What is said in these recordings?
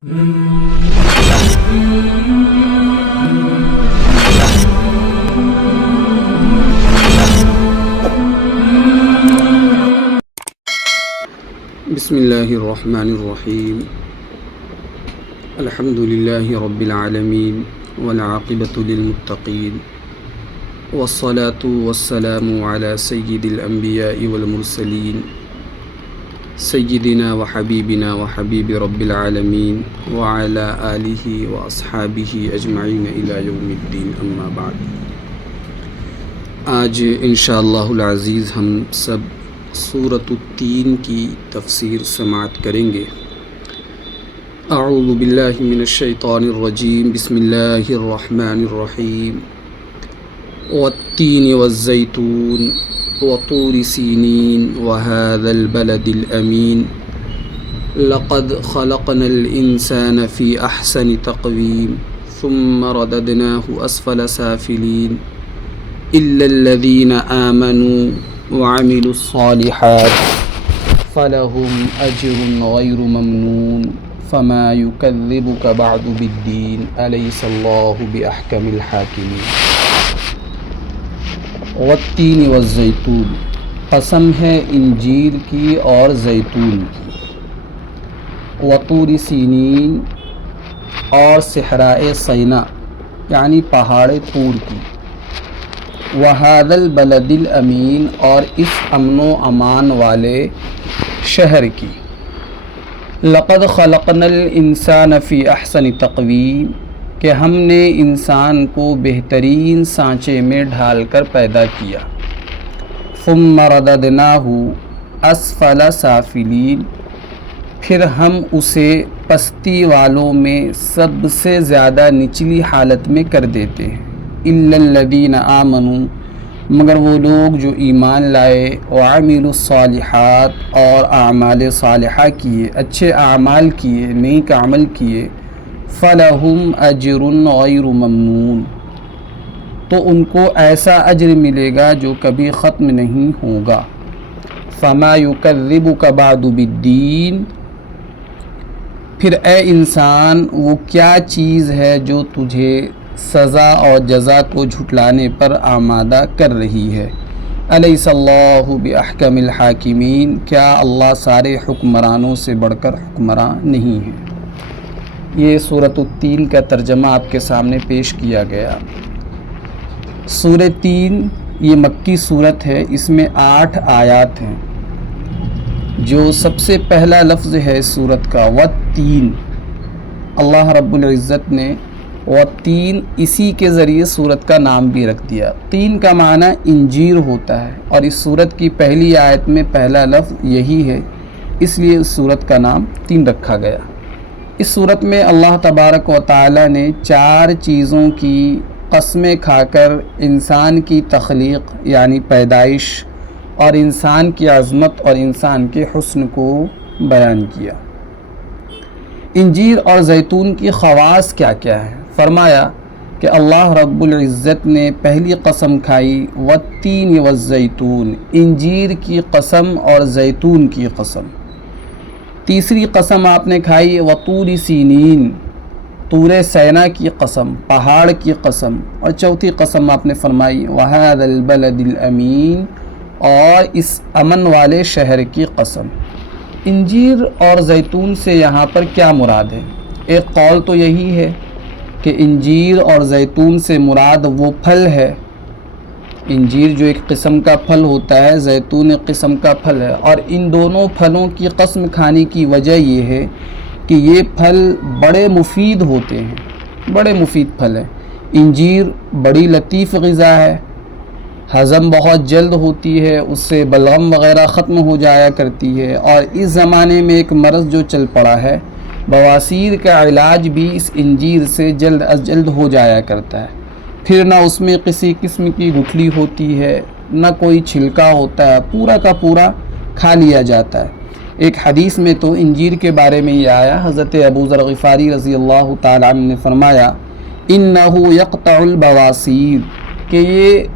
بسم اللہ الرحمن الرحیم الحمد للہ رب العالمین والعاقبۃ للمتقین والصلاة والسلام علی سید الانبیاء والمرسلین سیدنا وحبیبنا وحبیب رب العالمین وعلی آلہ واصحابہ اجمعین الی یوم الدین، اما بعد۔ آج انشاءاللہ العزیز ہم سب سورۃ التین کی تفسیر سماعت کریں گے۔ اعوذ باللہ من الشیطان الرجیم، بسم اللہ الرحمن الرحیم۔ والتین والزیتون وطور سینین وهذا البلد الأمین لقد خلقنا الإنسان في أحسن تقویم ثم رددناه أسفل سافلین إلا الذين آمنوا وعملوا الصالحات فلهم أجر غير ممنون فما يكذبك بعد بالدين أليس الله بأحكم الحاكمين۔ والتین والزیتون، قسم ہے انجیر کی اور زیتون کی، وطور سینین اور صحرائے سینا یعنی پہاڑ طور کی، وہذا البلد الامین اور اس امن و امان والے شہر کی، لقد خلقنا الانسان فی احسن تقویم کہ ہم نے انسان کو بہترین سانچے میں ڈھال کر پیدا کیا، ثم رددناہ اسفل سافلین پھر ہم اسے پستی والوں میں سب سے زیادہ نچلی حالت میں کر دیتے ہیں، الا الذین آمنوا مگر وہ لوگ جو ایمان لائے، وعملوا الصالحات اور اعمال صالحہ کیے، اچھے اعمال کیے، نیک عمل کیے، فلہم اجر غیر ممنون تو ان کو ایسا اجر ملے گا جو کبھی ختم نہیں ہوگا، فما یکذبک بعد بالدین پھر اے انسان وہ کیا چیز ہے جو تجھے سزا اور جزا کو جھٹلانے پر آمادہ کر رہی ہے، الیس اللہ باحکم الحاکمین کیا اللہ سارے حکمرانوں سے بڑھ کر حکمراں نہیں ہے۔ یہ سورۃ التین کا ترجمہ آپ کے سامنے پیش کیا گیا۔ سورہ تین یہ مکی صورت ہے، اس میں 8 آیات ہیں۔ جو سب سے پہلا لفظ ہے اس صورت کا والتین، اللہ رب العزت نے والتین اسی کے ذریعے صورت کا نام بھی رکھ دیا۔ تین کا معنی انجیر ہوتا ہے اور اس صورت کی پہلی آیت میں پہلا لفظ یہی ہے، اس لیے اس صورت کا نام تین رکھا گیا۔ اس صورت میں اللہ تبارک و تعالی نے 4 چیزوں کی قسمیں کھا کر انسان کی تخلیق یعنی پیدائش اور انسان کی عظمت اور انسان کے حسن کو بیان کیا۔ انجیر اور زیتون کی خواص کیا کیا ہے؟ فرمایا کہ اللہ رب العزت نے پہلی قسم کھائی والتین والزیتون، انجیر کی قسم اور زیتون کی قسم۔ تیسری قسم آپ نے کھائی وطور سینین، طور سینا کی قسم، پہاڑ کی قسم، اور چوتھی قسم آپ نے فرمائی وہذا البلد الامین اور اس امن والے شہر کی قسم۔ انجیر اور زیتون سے یہاں پر کیا مراد ہے؟ ایک قول تو یہی ہے کہ انجیر اور زیتون سے مراد وہ پھل ہے، انجیر جو ایک قسم کا پھل ہوتا ہے، زیتون ایک قسم کا پھل ہے، اور ان دونوں پھلوں کی قسم کھانے کی وجہ یہ ہے کہ یہ پھل بڑے مفید ہوتے ہیں، بڑے مفید پھل ہیں۔ انجیر بڑی لطیف غذا ہے، ہضم بہت جلد ہوتی ہے، اس سے بلغم وغیرہ ختم ہو جایا کرتی ہے، اور اس زمانے میں ایک مرض جو چل پڑا ہے بواسیر کا علاج بھی اس انجیر سے جلد از جلد ہو جایا کرتا ہے۔ پھر نہ اس میں کسی قسم کی گٹھلی ہوتی ہے، نہ کوئی چھلکا ہوتا ہے، پورا کا پورا کھا لیا جاتا ہے۔ ایک حدیث میں تو انجیر کے بارے میں یہ آیا، حضرت ابو ذر غفاری رضی اللہ تعالیٰ عنہ نے فرمایا انہ یقطع البواسیر کہ یہ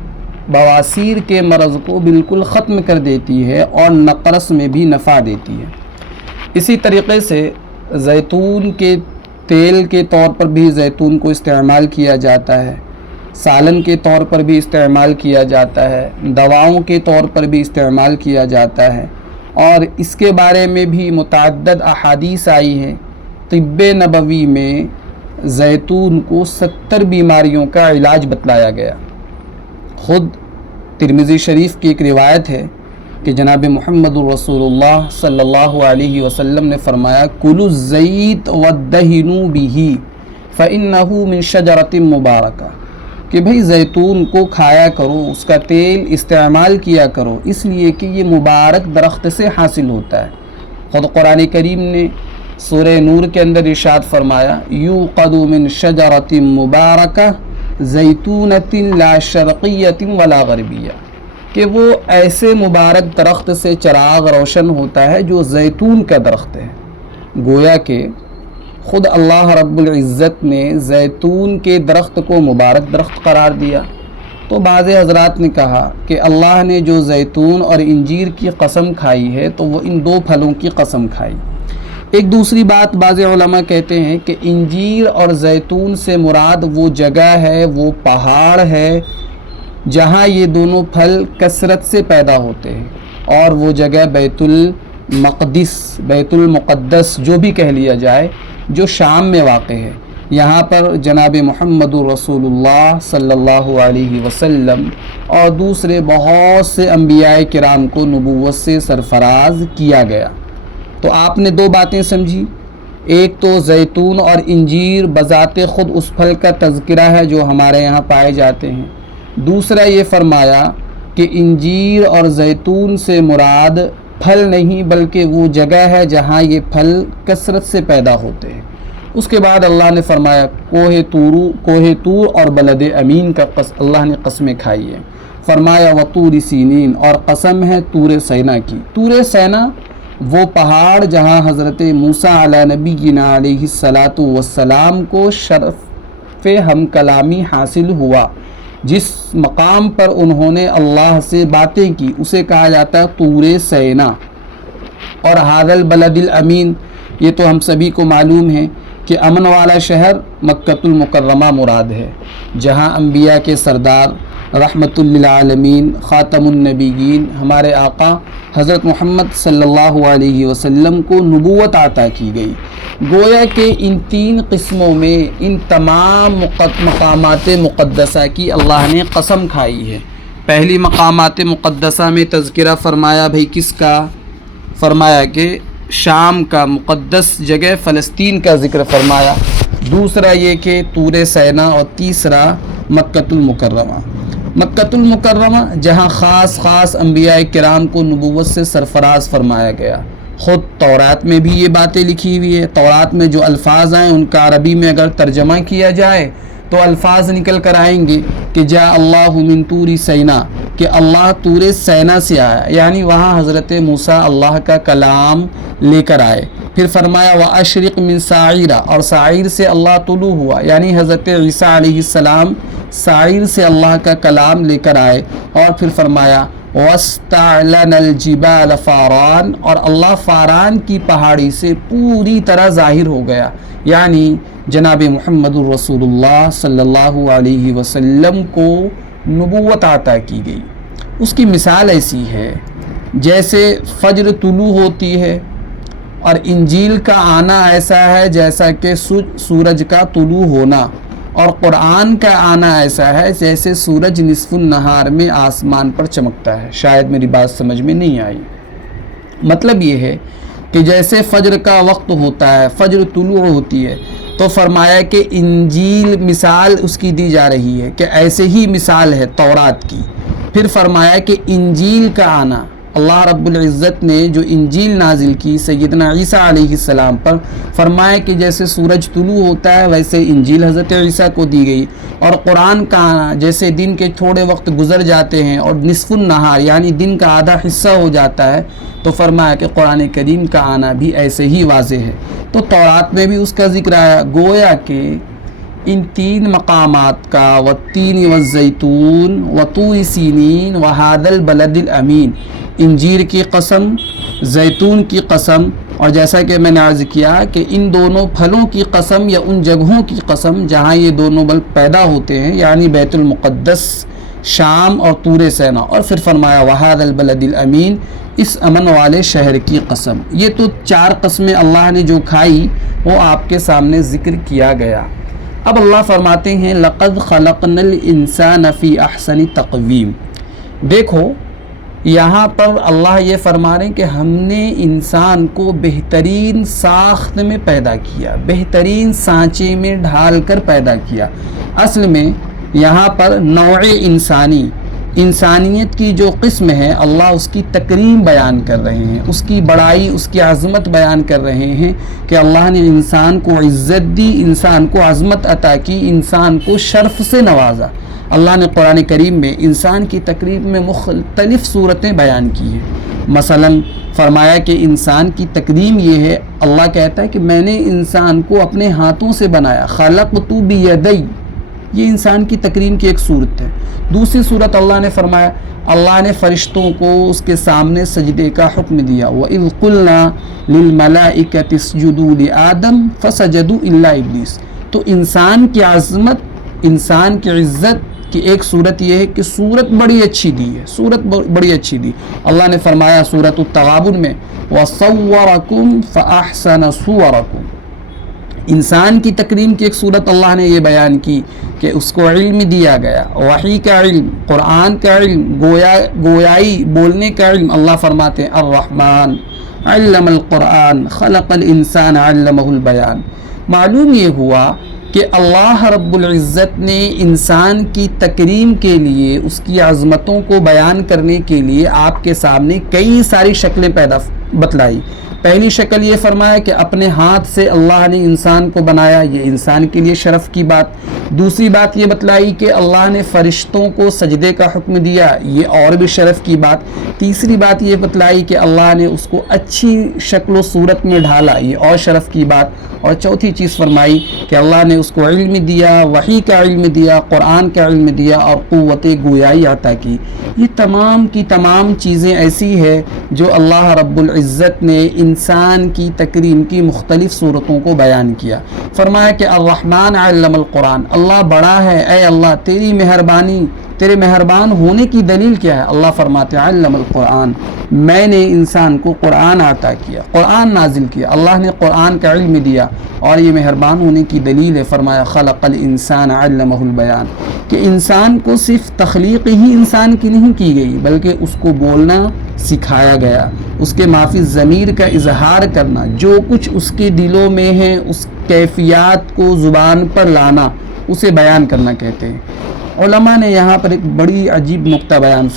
بواسیر کے مرض کو بالکل ختم کر دیتی ہے اور نقرس میں بھی نفع دیتی ہے۔ اسی طریقے سے زیتون کے تیل کے طور پر بھی زیتون کو استعمال کیا جاتا ہے، سالن کے طور پر بھی استعمال کیا جاتا ہے، دواؤں کے طور پر بھی استعمال کیا جاتا ہے، اور اس کے بارے میں بھی متعدد احادیث آئی ہیں۔ طب نبوی میں زیتون کو 70 بیماریوں کا علاج بتلایا گیا۔ خود ترمذی شریف کی ایک روایت ہے کہ جناب محمد رسول اللہ صلی اللہ علیہ وسلم نے فرمایا کلوا الزیت وادہنوا بہ فإنہ من شجرۃ مبارکہ، کہ بھئی زیتون کو کھایا کرو، اس کا تیل استعمال کیا کرو، اس لیے کہ یہ مبارک درخت سے حاصل ہوتا ہے۔ خود قرآن کریم نے سورہ نور کے اندر ارشاد فرمایا یوقد من شجرۃ مبارکہ زیتونۃ لا شرقیۃ ولا غربیہ، کہ وہ ایسے مبارک درخت سے چراغ روشن ہوتا ہے جو زیتون کا درخت ہے۔ گویا کہ خود اللہ رب العزت نے زیتون کے درخت کو مبارک درخت قرار دیا۔ تو بعض حضرات نے کہا کہ اللہ نے جو زیتون اور انجیر کی قسم کھائی ہے تو وہ ان دو پھلوں کی قسم کھائی۔ ایک دوسری بات بعض علماء کہتے ہیں کہ انجیر اور زیتون سے مراد وہ جگہ ہے، وہ پہاڑ ہے جہاں یہ دونوں پھل کثرت سے پیدا ہوتے ہیں، اور وہ جگہ بیت المقدس جو بھی کہہ لیا جائے، جو شام میں واقع ہے۔ یہاں پر جناب محمد رسول اللہ صلی اللہ علیہ وسلم اور دوسرے بہت سے انبیاء کرام کو نبوت سے سرفراز کیا گیا۔ تو آپ نے دو باتیں سمجھی، ایک تو زیتون اور انجیر بذات خود اس پھل کا تذکرہ ہے جو ہمارے یہاں پائے جاتے ہیں، دوسرا یہ فرمایا کہ انجیر اور زیتون سے مراد پھل نہیں بلکہ وہ جگہ ہے جہاں یہ پھل کثرت سے پیدا ہوتے ہیں۔ اس کے بعد اللہ نے فرمایا کوہ تور اور بلد امین کا اللہ نے قسمیں کھائی ہیں۔ فرمایا وطور سینین، اور قسم ہے طور سینا کی۔ طور سینا وہ پہاڑ جہاں حضرت موسیٰ علیہ نبینا علیہ الصلاۃ والسلام کو شرف ہم کلامی حاصل ہوا، جس مقام پر انہوں نے اللہ سے باتیں کی اسے کہا جاتا ہے طور سینا۔ اور ھذا البلد الامین، یہ تو ہم سبھی کو معلوم ہے کہ امن والا شہر مکۃ المکرمہ مراد ہے، جہاں انبیاء کے سردار رحمت للعالمین خاتم النبیین ہمارے آقا حضرت محمد صلی اللہ علیہ وسلم کو نبوت عطا کی گئی۔ گویا کہ ان تین قسموں میں ان تمام مقامات مقدسہ کی اللہ نے قسم کھائی ہے۔ پہلی مقامات مقدسہ میں تذکرہ فرمایا بھئی کس کا؟ فرمایا کہ شام کا مقدس جگہ فلسطین کا ذکر فرمایا، دوسرا یہ کہ طور سینا، اور تیسرا مکۃ المکرمہ۔ مکۃ المکرمہ جہاں خاص انبیاء کرام کو نبوت سے سرفراز فرمایا گیا۔ خود تورات میں بھی یہ باتیں لکھی ہوئی ہے۔ تورات میں جو الفاظ آئیں ان کا عربی میں اگر ترجمہ کیا جائے تو الفاظ نکل کر آئیں گے کہ جاء اللہ من طور سینا، کہ اللہ طور سینا سے آیا، یعنی وہاں حضرت موسیٰ اللہ کا کلام لے کر آئے۔ پھر فرمایا وَأَشْرِقْ مِن سَعِيرَ، اور سعیر سے اللہ طلوع ہوا، یعنی حضرت عیسیٰ علیہ السلام سعیر سے اللہ کا کلام لے کر آئے۔ اور پھر فرمایا وَاسْتَعْلَنَ الْجِبَالَ فَارَان، اور اللہ فاران کی پہاڑی سے پوری طرح ظاہر ہو گیا، یعنی جناب محمد الرسول اللہ صلی اللہ علیہ وسلم کو نبوت عطا کی گئی۔ اس کی مثال ایسی ہے جیسے فجر طلوع ہوتی ہے، اور انجیل کا آنا ایسا ہے جیسا کہ سورج کا طلوع ہونا، اور قرآن کا آنا ایسا ہے جیسے سورج نصف النہار میں آسمان پر چمکتا ہے۔ شاید میری بات سمجھ میں نہیں آئی۔ مطلب یہ ہے کہ جیسے فجر کا وقت ہوتا ہے، فجر طلوع ہوتی ہے، تو فرمایا کہ انجیل مثال اس کی دی جا رہی ہے کہ ایسے ہی مثال ہے تورات کی۔ پھر فرمایا کہ انجیل کا آنا، اللہ رب العزت نے جو انجیل نازل کی سیدنا عیسیٰ علیہ السلام پر، فرمایا کہ جیسے سورج طلوع ہوتا ہے ویسے انجیل حضرت عیسیٰ کو دی گئی، اور قرآن کا آنا جیسے دن کے تھوڑے وقت گزر جاتے ہیں اور نصف النہار یعنی دن کا آدھا حصہ ہو جاتا ہے، تو فرمایا کہ قرآن کریم کا آنا بھی ایسے ہی واضح ہے۔ تو تورات میں بھی اس کا ذکر آیا۔ گویا کہ ان تین مقامات کا، والتین والزیتون وطور سینین وہذا البلد الامین، انجیر کی قسم، زیتون کی قسم، اور جیسا کہ میں نے عرض کیا کہ ان دونوں پھلوں کی قسم یا ان جگہوں کی قسم جہاں یہ دونوں بل پیدا ہوتے ہیں، یعنی بیت المقدس، شام اور طور سینا، اور پھر فرمایا وہذا البلد الامین، اس امن والے شہر کی قسم۔ یہ تو 4 قسمیں اللہ نے جو کھائی وہ آپ کے سامنے ذکر کیا گیا۔ اب اللہ فرماتے ہیں لقد خلقنا الانسان فی احسن تقویم۔ دیکھو یہاں پر اللہ یہ فرما رہے ہیں کہ ہم نے انسان کو بہترین ساخت میں پیدا کیا، بہترین سانچے میں ڈھال کر پیدا کیا۔ اصل میں یہاں پر نوع انسانی، انسانیت کی جو قسم ہے اللہ اس کی تکریم بیان کر رہے ہیں، اس کی بڑائی، اس کی عظمت بیان کر رہے ہیں کہ اللہ نے انسان کو عزت دی، انسان کو عظمت عطا کی، انسان کو شرف سے نوازا۔ اللہ نے قرآن کریم میں انسان کی تکریم میں مختلف صورتیں بیان کی ہیں۔ مثلا فرمایا کہ انسان کی تکریم یہ ہے، اللہ کہتا ہے کہ میں نے انسان کو اپنے ہاتھوں سے بنایا، خلقت بیدی، یہ انسان کی تکریم کی ایک صورت ہے۔ دوسری صورت اللہ نے فرمایا اللہ نے فرشتوں کو اس کے سامنے سجدے کا حکم دیا، وَإِذْ قُلْنَا لِلْمَلَائِكَةِ اسْجُدُوا لِآدَمَ فَسَجَدُوا إِلَّا إِبْلِيسَ۔ تو انسان کی عظمت، انسان کی عزت کی ایک صورت یہ ہے کہ صورت بڑی اچھی دی ہے، صورت بڑی اچھی دی۔ اللہ نے فرمایا سورۃ التغابن میں وَصَوَّرَكُمْ فَأَحْسَنَ صُوَرَكُمْ۔ انسان کی تکریم کی ایک صورت اللہ نے یہ بیان کی کہ اس کو علم دیا گیا، وحی کا علم، قرآن کا علم، گویائی بولنے کا علم۔ اللہ فرماتے ہیں الرحمن علم القرآن خلق الانسان علمہ البیان۔ معلوم یہ ہوا کہ اللہ رب العزت نے انسان کی تکریم کے لیے، اس کی عظمتوں کو بیان کرنے کے لیے آپ کے سامنے کئی ساری شکلیں بتلائی۔ پہلی شکل یہ فرمایا کہ اپنے ہاتھ سے اللہ نے انسان کو بنایا، یہ انسان کے لیے شرف کی بات۔ دوسری بات یہ بتلائی کہ اللہ نے فرشتوں کو سجدے کا حکم دیا، یہ اور بھی شرف کی بات۔ تیسری بات یہ بتلائی کہ اللہ نے اس کو اچھی شکل و صورت میں ڈھالا، یہ اور شرف کی بات۔ اور چوتھی چیز فرمائی کہ اللہ نے اس کو علم دیا، وحی کا علم دیا، قرآن کا علم دیا اور قوت گویائی عطا کی۔ یہ تمام کی تمام چیزیں ایسی ہے جو اللہ رب العزت نے انسان کی تکریم کی مختلف صورتوں کو بیان کیا۔ فرمایا کہ الرحمن علم القرآن، اللہ بڑا ہے، اے اللہ تیری مہربانی، تیرے مہربان ہونے کی دلیل کیا ہے؟ اللہ فرماتے ہیں علم القرآن، میں نے انسان کو قرآن عطا کیا، قرآن نازل کیا، اللہ نے قرآن کا علم دیا اور یہ مہربان ہونے کی دلیل ہے۔ فرمایا خلق الانسان علمہ البیان، کہ انسان کو صرف تخلیق ہی انسان کی نہیں کی گئی بلکہ اس کو بولنا سکھایا گیا، اس کے ما فی الضمیر کا اظہار کرنا، جو کچھ اس کے دلوں میں ہے اس کیفیات کو زبان پر لانا، اسے بیان کرنا کہتے ہیں۔ علماء نے یہاں پر ایک بڑی عجیب نقطہ بیان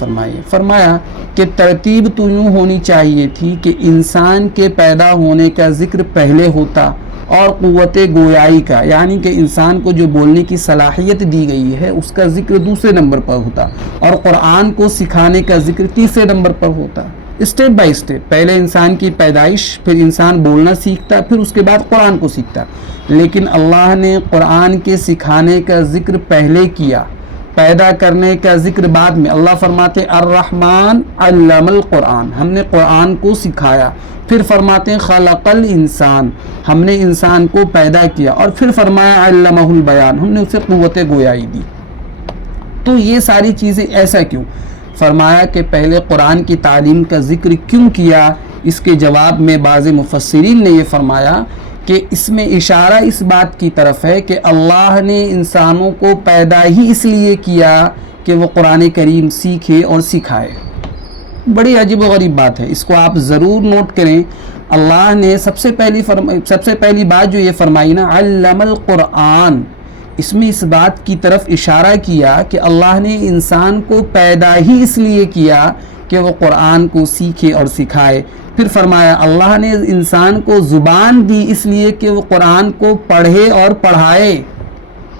فرمایا کہ ترتیب تو یوں ہونی چاہیے تھی کہ انسان کے پیدا ہونے کا ذکر پہلے ہوتا اور قوت گویائی کا، یعنی کہ انسان کو جو بولنے کی صلاحیت دی گئی ہے اس کا ذکر دوسرے نمبر پر ہوتا، اور قرآن کو سکھانے کا ذکر تیسرے نمبر پر ہوتا۔ اسٹیپ بائی اسٹیپ، پہلے انسان کی پیدائش، پھر انسان بولنا سیکھتا، پھر اس کے بعد قرآن کو سیکھتا۔ لیکن اللہ نے قرآن کے سکھانے کا ذکر پہلے کیا، پیدا کرنے کا ذکر بعد میں۔ اللہ فرماتے ہیں الرحمن علم القرآن، ہم نے قرآن کو سکھایا۔ پھر فرماتے ہیں خلق الانسان، ہم نے انسان کو پیدا کیا، اور پھر فرمایا علمہ البیان، ہم نے اسے قوت گویائی دی۔ تو یہ ساری چیزیں ایسا کیوں؟ فرمایا کہ پہلے قرآن کی تعلیم کا ذکر کیوں کیا؟ اس کے جواب میں بعض مفسرین نے یہ فرمایا کہ اس میں اشارہ اس بات کی طرف ہے کہ اللہ نے انسانوں کو پیدا ہی اس لیے کیا کہ وہ قرآن کریم سیکھے اور سکھائے۔ بڑی عجیب و غریب بات ہے، اس کو آپ ضرور نوٹ کریں۔ اللہ نے سب سے پہلی بات جو یہ فرمائی نا علم القرآن، اس میں اس بات کی طرف اشارہ کیا کہ اللہ نے انسان کو پیدا ہی اس لیے کیا کہ وہ قرآن کو سیکھے اور سکھائے۔ پھر فرمایا اللہ نے انسان کو زبان دی اس لیے کہ وہ قرآن کو پڑھے اور پڑھائے۔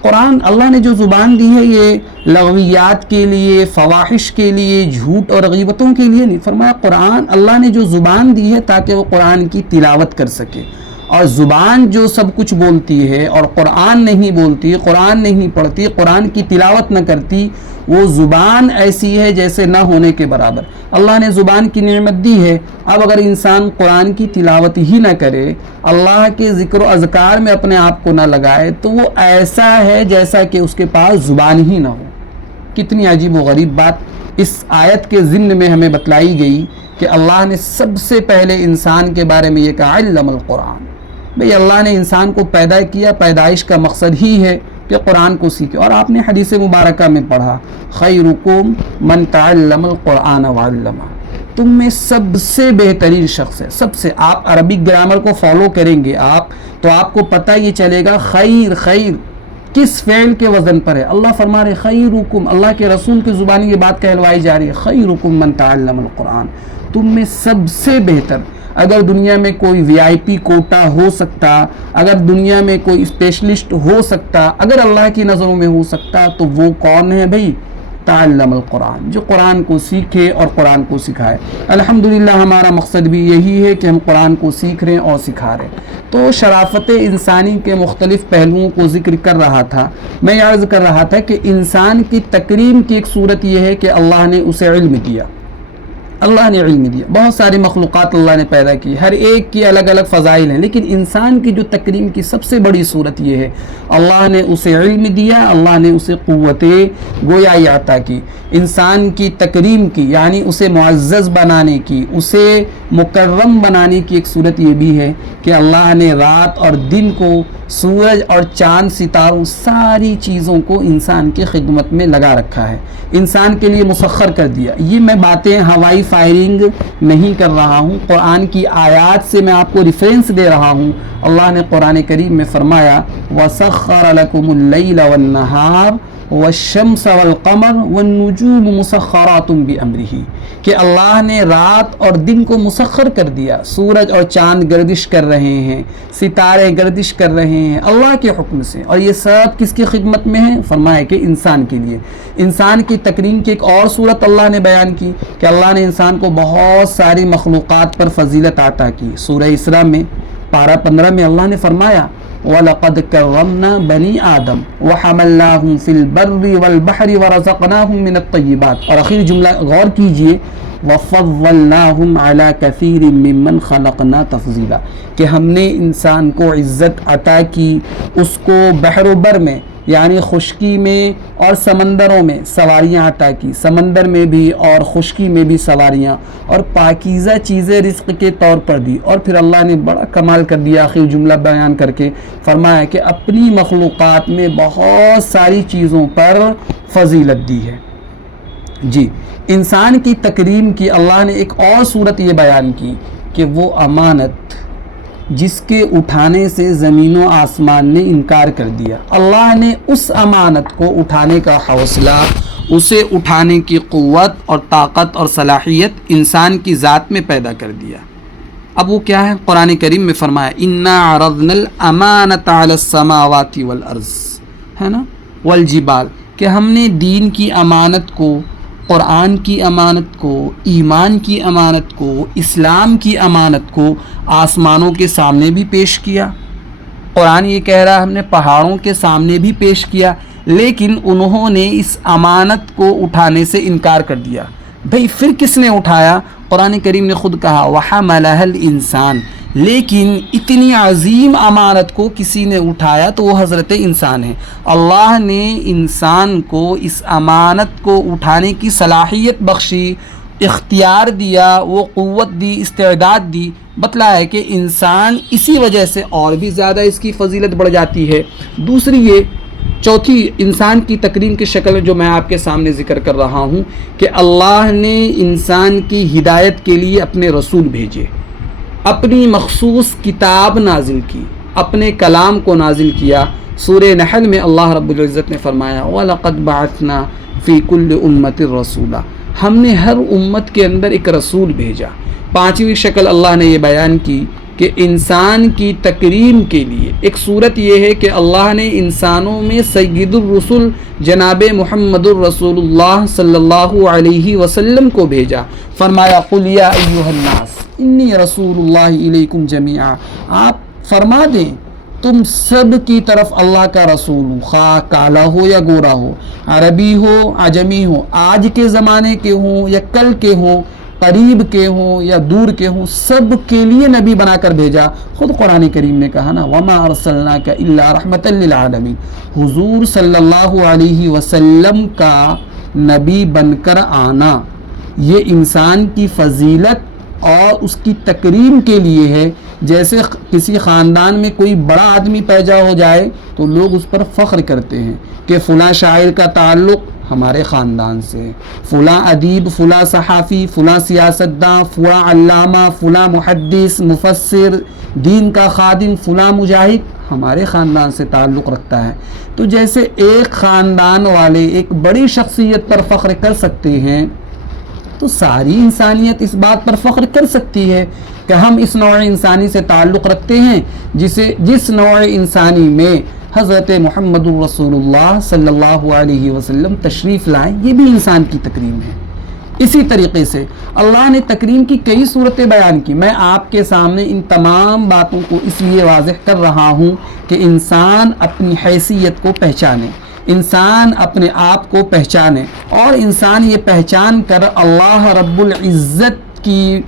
قرآن اللہ نے جو زبان دی ہے یہ لغویات کے لیے، فواحش کے لیے، جھوٹ اور غیبتوں کے لیے نہیں۔ فرمایا قرآن اللہ نے جو زبان دی ہے تاکہ وہ قرآن کی تلاوت کر سکے اور زبان جو سب کچھ بولتی ہے اور قرآن نہیں بولتی، قرآن نہیں پڑھتی، قرآن کی تلاوت نہ کرتی، وہ زبان ایسی ہے جیسے نہ ہونے کے برابر۔ اللہ نے زبان کی نعمت دی ہے، اب اگر انسان قرآن کی تلاوت ہی نہ کرے، اللہ کے ذکر و اذکار میں اپنے آپ کو نہ لگائے، تو وہ ایسا ہے جیسا کہ اس کے پاس زبان ہی نہ ہو۔ کتنی عجیب و غریب بات اس آیت کے ضمن میں ہمیں بتلائی گئی کہ اللہ نے سب سے پہلے انسان کے بارے میں یہ کہا علم القرآن۔ بھئی اللہ نے انسان کو پیدا کیا، پیدائش کا مقصد ہی ہے کہ قرآن کو سیکھے، اور آپ نے حدیث مبارکہ میں پڑھا خیرکم من تعلم القرآن وعلمہ، تم میں سب سے بہترین شخص ہے، سب سے۔ آپ عربک گرامر کو فالو کریں گے تو آپ کو پتہ یہ چلے گا خیر کس فعل کے وزن پر ہے۔ اللہ فرما رہے خیرکم، اللہ کے رسول کی زبانی یہ بات کہلوائی جا رہی ہے خیرکم من تعلم القرآن، تم میں سب سے بہتر۔ اگر دنیا میں کوئی وی آئی پی کوٹا ہو سکتا، اگر دنیا میں کوئی اسپیشلسٹ ہو سکتا، اگر اللہ کی نظروں میں ہو سکتا، تو وہ کون ہے بھئی؟ تعلم القرآن، جو قرآن کو سیکھے اور قرآن کو سکھائے۔ الحمدللہ ہمارا مقصد بھی یہی ہے کہ ہم قرآن کو سیکھ رہے ہیں اور سکھا رہے ہیں۔ تو شرافت انسانی کے مختلف پہلوؤں کو ذکر کر رہا تھا۔ میں عرض کر رہا تھا کہ انسان کی تکریم کی ایک صورت یہ ہے کہ اللہ نے اسے علم دیا، اللہ نے علم دیا۔ بہت ساری مخلوقات اللہ نے پیدا کی، ہر ایک کی الگ الگ فضائل ہیں، لیکن انسان کی جو تکریم کی سب سے بڑی صورت یہ ہے اللہ نے اسے علم دیا، اللہ نے اسے قوت گویائی عطا کی۔ انسان کی تکریم کی یعنی اسے معزز بنانے کی، اسے مکرم بنانے کی ایک صورت یہ بھی ہے کہ اللہ نے رات اور دن کو، سورج اور چاند ستاروں، ساری چیزوں کو انسان کی خدمت میں لگا رکھا ہے، انسان کے لیے مسخر کر دیا۔ یہ میں باتیں ہوائی فائرنگ نہیں کر رہا ہوں، قرآن کی آیات سے میں آپ کو ریفرنس دے رہا ہوں۔ اللہ نے قرآن کریم میں فرمایا وَسَخَّرَ لَكُمُ اللَّيْلَ وَالنَّهَارَ وَالشَّمْسَ وَالْقَمَرَ وَالنُّجُومُ مُسَخَّرَاتٌ بِأَمْرِهِ، کہ اللہ نے رات اور دن کو مسخر کر دیا، سورج اور چاند گردش کر رہے ہیں، ستارے گردش کر رہے ہیں اللہ کے حکم سے، اور یہ سب کس کی خدمت میں ہے؟ فرمایا کہ انسان کے لیے۔ انسان کی تکریم کی ایک اور صورت اللہ نے بیان کی کہ اللہ نے انسان کو بہت ساری مخلوقات پر فضیلت عطا کی۔ سورہ اسراء میں پارہ 15 میں اللہ نے فرمایا وَلَقَدْ كَرَّمْنَا بَنِي آدَمَ وَحَمَلْنَاهُمْ فِي الْبَرِّ وَالْبَحْرِ وَرَزَقْنَاهُمْ مِنَ الطَّيِّبَاتِ، اور آخری جملہ غور کیجئے وَفَضَّلْنَاهُمْ عَلَى كَثِيرٍ مِّمَّنْ خَلَقْنَا تَفْضِيلًا، کہ ہم نے انسان کو عزت عطا کی، اس کو بحر و بر میں یعنی خشکی میں اور سمندروں میں سواریاں عطا کی، سمندر میں بھی اور خشکی میں بھی سواریاں، اور پاکیزہ چیزیں رزق کے طور پر دی۔ اور پھر اللہ نے بڑا کمال کر دیا آخری جملہ بیان کر کے، فرمایا کہ اپنی مخلوقات میں بہت ساری چیزوں پر فضیلت دی ہے۔ جی، انسان کی تکریم کی اللہ نے ایک اور صورت یہ بیان کی کہ وہ امانت جس کے اٹھانے سے زمین و آسمان نے انکار کر دیا، اللہ نے اس امانت کو اٹھانے کا حوصلہ، اسے اٹھانے کی قوت اور طاقت اور صلاحیت انسان کی ذات میں پیدا کر دیا۔ اب وہ کیا ہے؟ قرآن کریم میں فرمایا اِنَّا عَرَضْنَا الْأَمَانَةَ عَلَى السَّمَاوَاتِ وَالْأَرْضِ، ہے نا، وَالْجِبَالِ، کہ ہم نے دین کی امانت کو، قرآن کی امانت کو، ایمان کی امانت کو، اسلام کی امانت کو آسمانوں کے سامنے بھی پیش کیا۔ قرآن یہ کہہ رہا ہے ہم نے پہاڑوں کے سامنے بھی پیش کیا، لیکن انہوں نے اس امانت کو اٹھانے سے انکار کر دیا۔ بھئی پھر کس نے اٹھایا؟ قرآن کریم نے خود کہا وَحَمَلَهَا الْإِنسَانُ، لیکن اتنی عظیم امانت کو کسی نے اٹھایا تو وہ حضرت انسان ہے۔ اللہ نے انسان کو اس امانت کو اٹھانے کی صلاحیت بخشی، اختیار دیا، وہ قوت دی، استعداد دی، بتلایا ہے کہ انسان اسی وجہ سے اور بھی زیادہ اس کی فضیلت بڑھ جاتی ہے۔ دوسری یہ چوتھی انسان کی تکریم کی شکل جو میں آپ کے سامنے ذکر کر رہا ہوں کہ اللہ نے انسان کی ہدایت کے لیے اپنے رسول بھیجے، اپنی مخصوص کتاب نازل کی، اپنے کلام کو نازل کیا۔ سورہ نحل میں اللہ رب العزت نے فرمایا وَلَقَدْ بَعَثْنَا فِي كُلِّ أُمَّةٍ رَسُولًا، ہم نے ہر امت کے اندر ایک رسول بھیجا۔ پانچویں شکل اللہ نے یہ بیان کی کہ انسان کی تکریم کے لیے ایک صورت یہ ہے کہ اللہ نے انسانوں میں سید الرسل جناب محمد الرسول اللہ صلی اللہ علیہ وسلم کو بھیجا۔ فرمایا قُلْ يَا أَيُّهَا النَّاسُ إِنِّي رَسُولُ اللَّهِ إِلَيْكُمْ جَمِيعًا، آپ فرما دیں تم سب کی طرف اللہ کا رسول ہو، خواہ کالا ہو یا گورا ہو، عربی ہو عجمی ہو، آج کے زمانے کے ہوں یا کل کے ہوں، قریب کے ہوں یا دور کے ہوں، سب کے لیے نبی بنا کر بھیجا۔ خود قرآن کریم نے کہا نا وَمَا أَرْسَلْنَاكَ إِلَّا رَحْمَةً لِّلْعَالَمِينَ، حضور صلی اللہ علیہ وسلم کا نبی بن کر آنا یہ انسان کی فضیلت اور اس کی تکریم کے لیے ہے۔ جیسے کسی خاندان میں کوئی بڑا آدمی پیدا ہو جائے تو لوگ اس پر فخر کرتے ہیں کہ فلاں شاعر کا تعلق ہمارے خاندان سے، فلاں ادیب، فلاں صحافی، فلاں سیاستداں، فلاں علامہ، فلاں محدث، مفسر، دین کا خادم، فلاں مجاہد ہمارے خاندان سے تعلق رکھتا ہے۔ تو جیسے ایک خاندان والے ایک بڑی شخصیت پر فخر کر سکتے ہیں تو ساری انسانیت اس بات پر فخر کر سکتی ہے کہ ہم اس نوع انسانی سے تعلق رکھتے ہیں جس نوع انسانی میں حضرت محمد رسول اللہ صلی اللہ علیہ وسلم تشریف لائیں۔ یہ بھی انسان کی تکریم ہے۔ اسی طریقے سے اللہ نے تکریم کی کئی صورتیں بیان کی۔ میں آپ کے سامنے ان تمام باتوں کو اس لیے واضح کر رہا ہوں کہ انسان اپنی حیثیت کو پہچانے، انسان اپنے آپ کو پہچانے، اور انسان یہ پہچان کر اللہ رب العزت کی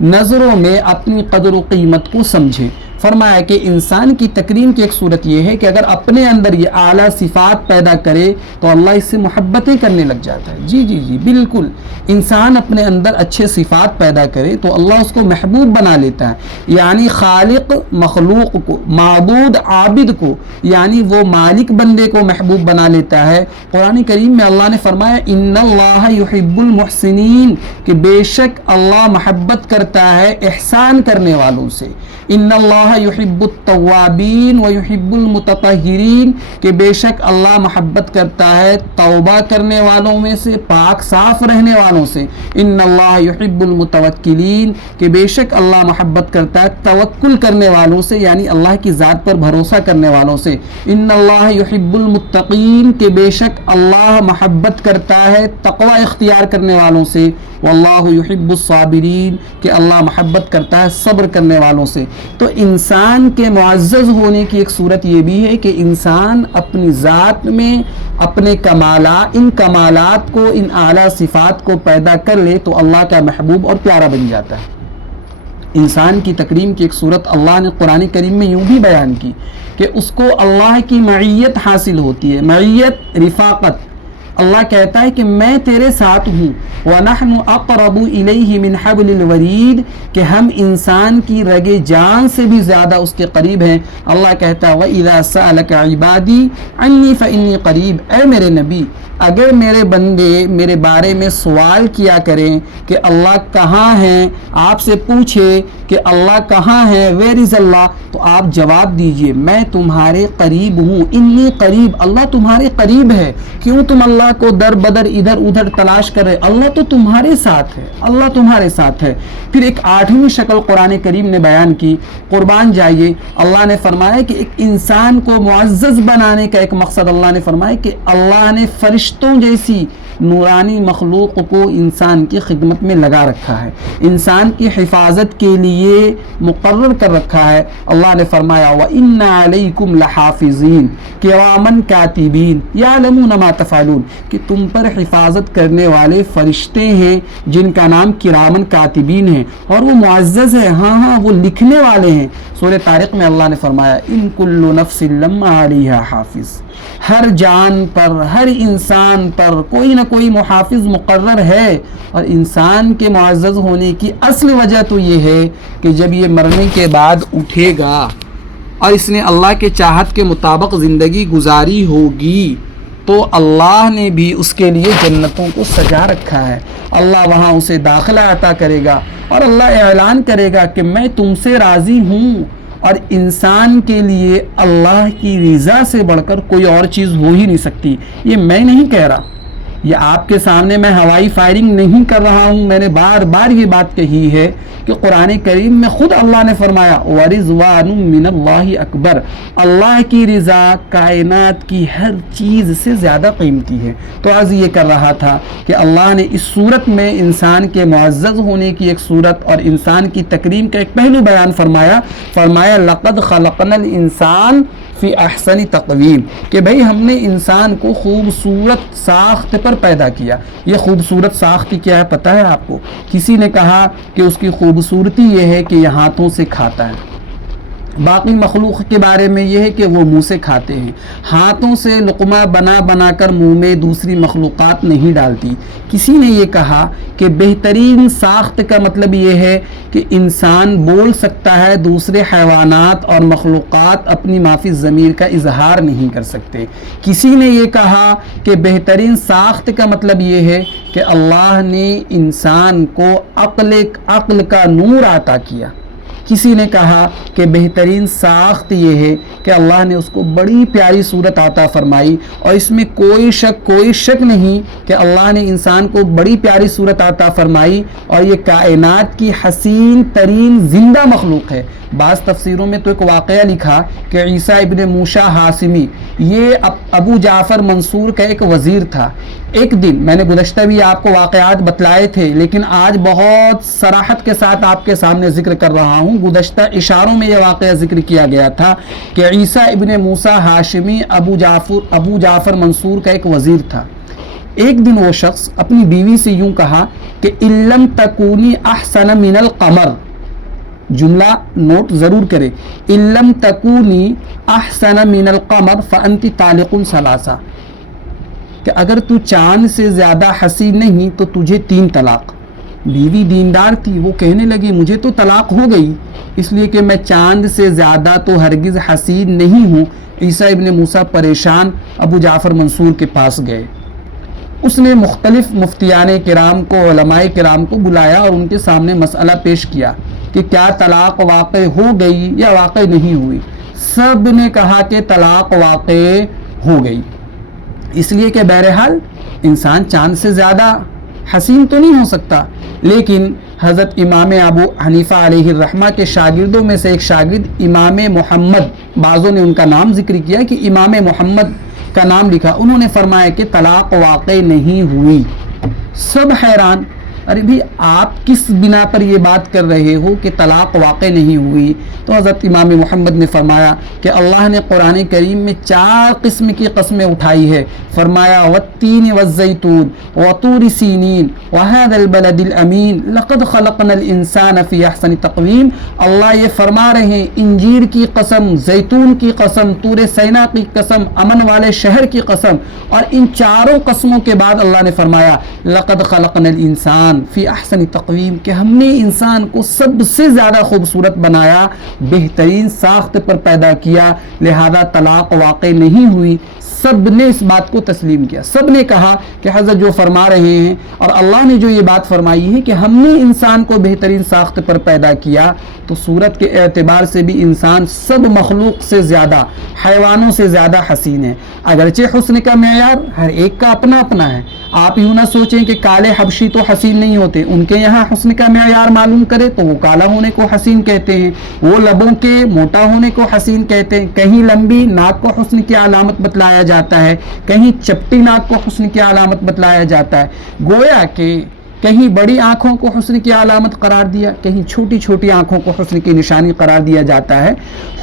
نظروں میں اپنی قدر و قیمت کو سمجھے۔ فرمایا کہ انسان کی تکریم کی ایک صورت یہ ہے کہ اگر اپنے اندر یہ اعلیٰ صفات پیدا کرے تو اللہ اس سے محبتیں کرنے لگ جاتا ہے۔ جی بالکل، انسان اپنے اندر اچھے صفات پیدا کرے تو اللہ اس کو محبوب بنا لیتا ہے، یعنی خالق مخلوق کو، معبود عابد کو، یعنی وہ مالک بندے کو محبوب بنا لیتا ہے۔ قرآن کریم میں اللہ نے فرمایا ان اللہ یحب المحسنین، کہ بے شک اللہ محبت کرتا ہے احسان کرنے والوں سے۔ ان اللہ یحب التوابین ویحب المتطہرین، کہ بے شک اللہ محبت کرتا ہے توبہ کرنے والوں میں سے، پاک صاف رہنے والوں سے۔ ان اللہ یحب المتوکلین، کہ بے شک اللہ محبت کرتا ہے توکل کرنے والوں سے، یعنی اللہ کی ذات پر بھروسہ کرنے والوں سے۔ ان اللہ یحب المتقین، کہ بے شک اللہ محبت کرتا ہے تقوی اختیار کرنے والوں سے۔ واللہ یحب الصابرین، کہ اللہ محبت کرتا ہے صبر کرنے والوں سے۔ تو انسان کے معزز ہونے کی ایک صورت یہ بھی ہے کہ انسان اپنی ذات میں اپنے کمالات، ان کمالات کو، ان اعلیٰ صفات کو پیدا کر لے تو اللہ کا محبوب اور پیارا بن جاتا ہے۔ انسان کی تکریم کی ایک صورت اللہ نے قرآن کریم میں یوں بھی بیان کی کہ اس کو اللہ کی معیت حاصل ہوتی ہے، معیت، رفاقت۔ اللہ کہتا ہے کہ میں تیرے ساتھ ہوں، وَنَحْنُ أَقْرَبُ إِلَيْهِ مِنْ حَبْلِ الْوَرِيدِ، کہ ہم انسان کی رگ جان سے بھی زیادہ اس کے قریب ہیں۔ اللہ کہتا ہے وَإِذَا سَأَلَكَ عِبَادِي عَنِّي فَإِنِّي قَرِيبٌ، اے میرے نبی اگر میرے بندے میرے بارے میں سوال کیا کریں کہ اللہ کہاں ہیں، آپ سے پوچھے کہ اللہ کہاں ہے، ویئر از اللہ، تو آپ جواب دیجئے میں تمہارے قریب ہوں، انی قریب، اللہ تمہارے قریب ہے۔ کیوں تم اللہ کو در بدر ادھر ادھر تلاش کر رہے؟ اللہ تو تمہارے ساتھ ہے، اللہ تمہارے ساتھ ہے۔ پھر ایک آٹھویں شکل قرآن کریم نے بیان کی، قربان جائیے، اللہ نے فرمایا کہ ایک انسان کو معزز بنانے کا ایک مقصد اللہ نے فرمایا کہ اللہ نے فرشتوں جیسی نورانی مخلوق کو انسان کی خدمت میں لگا رکھا ہے، انسان کی حفاظت کے لیے مقرر کر رکھا ہے۔ اللہ نے فرمایا وَإِنَّ عَلَيْكُمْ لَحَافِظِينَ كِرَامًا كَاتِبِينَ يَعْلَمُونَ مَا تَفْعَلُونَ، کہ تم پر حفاظت کرنے والے فرشتے ہیں جن کا نام کرامن کاتبین ہے، اور وہ معزز ہے، ہاں وہ لکھنے والے ہیں۔ سورہ طارق میں اللہ نے فرمایا ان کل نفس لما علیہا حافظ، ہر جان پر، ہر انسان پر کوئی نہ کوئی محافظ مقرر ہے۔ اور انسان کے معزز ہونے کی اصل وجہ تو یہ ہے کہ جب یہ مرنے کے بعد اٹھے گا اور اس نے اللہ کے چاہت کے مطابق زندگی گزاری ہوگی تو اللہ نے بھی اس کے لیے جنتوں کو سجا رکھا ہے، اللہ وہاں اسے داخلہ عطا کرے گا اور اللہ اعلان کرے گا کہ میں تم سے راضی ہوں۔ اور انسان کے لیے اللہ کی رضا سے بڑھ کر کوئی اور چیز ہو ہی نہیں سکتی۔ یہ میں نہیں کہہ رہا، یہ آپ کے سامنے میں ہوائی فائرنگ نہیں کر رہا ہوں، میں نے بار بار یہ بات کہی ہے کہ قرآن کریم میں خود اللہ نے فرمایا وَرِضْوَانٌ مِّنَ اللَّهِ اکبر، اللہ کی رضا کائنات کی ہر چیز سے زیادہ قیمتی ہے۔ تو عرض یہ کر رہا تھا کہ اللہ نے اس صورت میں انسان کے معزز ہونے کی ایک صورت اور انسان کی تکریم کا ایک پہلو بیان فرمایا لَقَدْ خَلَقْنَا الْإِنسَانَ فی احسن تقویم، کہ بھئی ہم نے انسان کو خوبصورت ساخت پر پیدا کیا۔ یہ خوبصورت ساخت کیا ہے پتہ ہے آپ کو؟ کسی نے کہا کہ اس کی خوبصورتی یہ ہے کہ یہ ہاتھوں سے کھاتا ہے، باقی مخلوق کے بارے میں یہ ہے کہ وہ منہ سے کھاتے ہیں، ہاتھوں سے لقمہ بنا بنا کر منہ میں دوسری مخلوقات نہیں ڈالتی۔ کسی نے یہ کہا کہ بہترین ساخت کا مطلب یہ ہے کہ انسان بول سکتا ہے، دوسرے حیوانات اور مخلوقات اپنی معافی ضمیر کا اظہار نہیں کر سکتے۔ کسی نے یہ کہا کہ بہترین ساخت کا مطلب یہ ہے کہ اللہ نے انسان کو عقل کا نور عطا کیا۔ کسی نے کہا کہ بہترین ساخت یہ ہے کہ اللہ نے اس کو بڑی پیاری صورت عطا فرمائی، اور اس میں کوئی شک نہیں کہ اللہ نے انسان کو بڑی پیاری صورت عطا فرمائی اور یہ کائنات کی حسین ترین زندہ مخلوق ہے۔ بعض تفسیروں میں تو ایک واقعہ لکھا کہ عیسیٰ ابن موسیٰ ہاشمی، یہ ابو جعفر منصور کا ایک وزیر تھا۔ ایک دن میں نے گزشتہ بھی آپ کو واقعات بتلائے تھے، لیکن آج بہت صراحت کے ساتھ آپ کے سامنے ذکر کر رہا ہوں۔ گزشتہ اشاروں میں یہ واقعہ ذکر کیا گیا تھا کہ عیسیٰ ابن موسیٰ ہاشمی ابو جعفر منصور کا ایک وزیر تھا۔ ایک دن وہ شخص اپنی بیوی سے یوں کہا کہ اِلَّمْ تَكُونِي أَحْسَنَ مِنَ الْقَمَرِ، جملہ نوٹ ضرور کرے، اِلَّمْ تَكُونِي أَحْسَنَ مِنَ الْقَمَرِ فَأَنْتِ طَالِقٌ ثَلَاثًا، کہ اگر تو چاند سے زیادہ حسین نہیں تو تجھے 3 طلاق۔ بیوی دیندار تھی، وہ کہنے لگی مجھے تو طلاق ہو گئی، اس لیے کہ میں چاند سے زیادہ تو ہرگز حسین نہیں ہوں۔ عیسیٰ ابن موسیٰ پریشان ابو جعفر منصور کے پاس گئے۔ اس نے مختلف مفتیان کرام کو، علماء کرام کو بلایا اور ان کے سامنے مسئلہ پیش کیا کہ کیا طلاق واقع ہو گئی یا واقع نہیں ہوئی۔ سب نے کہا کہ طلاق واقع ہو گئی، اس لیے کہ بہرحال انسان چاند سے زیادہ حسین تو نہیں ہو سکتا۔ لیکن حضرت امام ابو حنیفہ علیہ الرحمہ کے شاگردوں میں سے ایک شاگرد امام محمد، بعضوں نے ان کا نام ذکر کیا کہ امام محمد کا نام لکھا، انہوں نے فرمایا کہ طلاق واقع نہیں ہوئی۔ سب حیران، ارے بھی آپ کس بنا پر یہ بات کر رہے ہو کہ طلاق واقع نہیں ہوئی؟ تو حضرت امام محمد نے فرمایا کہ اللہ نے قرآن کریم میں 4 قسم کی قسمیں اٹھائی ہے۔ فرمایا والتین والزیتون وطور سینین وہذا البلد الامین لقد خلقنا الانسان فی احسن تقویم۔ اللہ یہ فرما رہے ہیں انجیر کی قسم، زیتون کی قسم، طور سینا کی قسم، امن والے شہر کی قسم، اور ان 4 قسموں کے بعد اللہ نے فرمایا لقد خلقنا الانسان فی احسن تقویم، کہ ہم نے انسان کو سب سے زیادہ خوبصورت بنایا، بہترین ساخت پر پیدا کیا، لہذا طلاق واقع نہیں ہوئی۔ سب نے اس بات کو تسلیم کیا، سب نے کہا کہ حضرت جو فرما رہے ہیں اور اللہ نے جو یہ بات فرمائی ہے کہ ہم نے انسان کو بہترین ساخت پر پیدا کیا، تو صورت کے اعتبار سے بھی انسان سب مخلوق سے زیادہ، حیوانوں سے زیادہ حسین ہے۔ اگرچہ حسن کا معیار ہر ایک کا اپنا اپنا ہے، آپ یوں نہ سوچیں کہ کالے حبشی تو حسین نہیں ہوتے، ان کے یہاں حسن کا معیار معلوم کرے تو وہ کالا ہونے کو حسین کہتے ہیں، وہ لبوں کے موٹا ہونے کو حسین کہتے ہیں، کہیں لمبی ناک کو حسن کی علامت بتلایا جاتا ہے، کہیں چپٹی ناک کو حسن کی علامت بتلایا جاتا ہے، گویا کہ کہیں بڑی آنکھوں کو حسن کی علامت قرار دیا، کہیں چھوٹی چھوٹی آنکھوں کو حسن کی نشانی قرار دیا جاتا ہے۔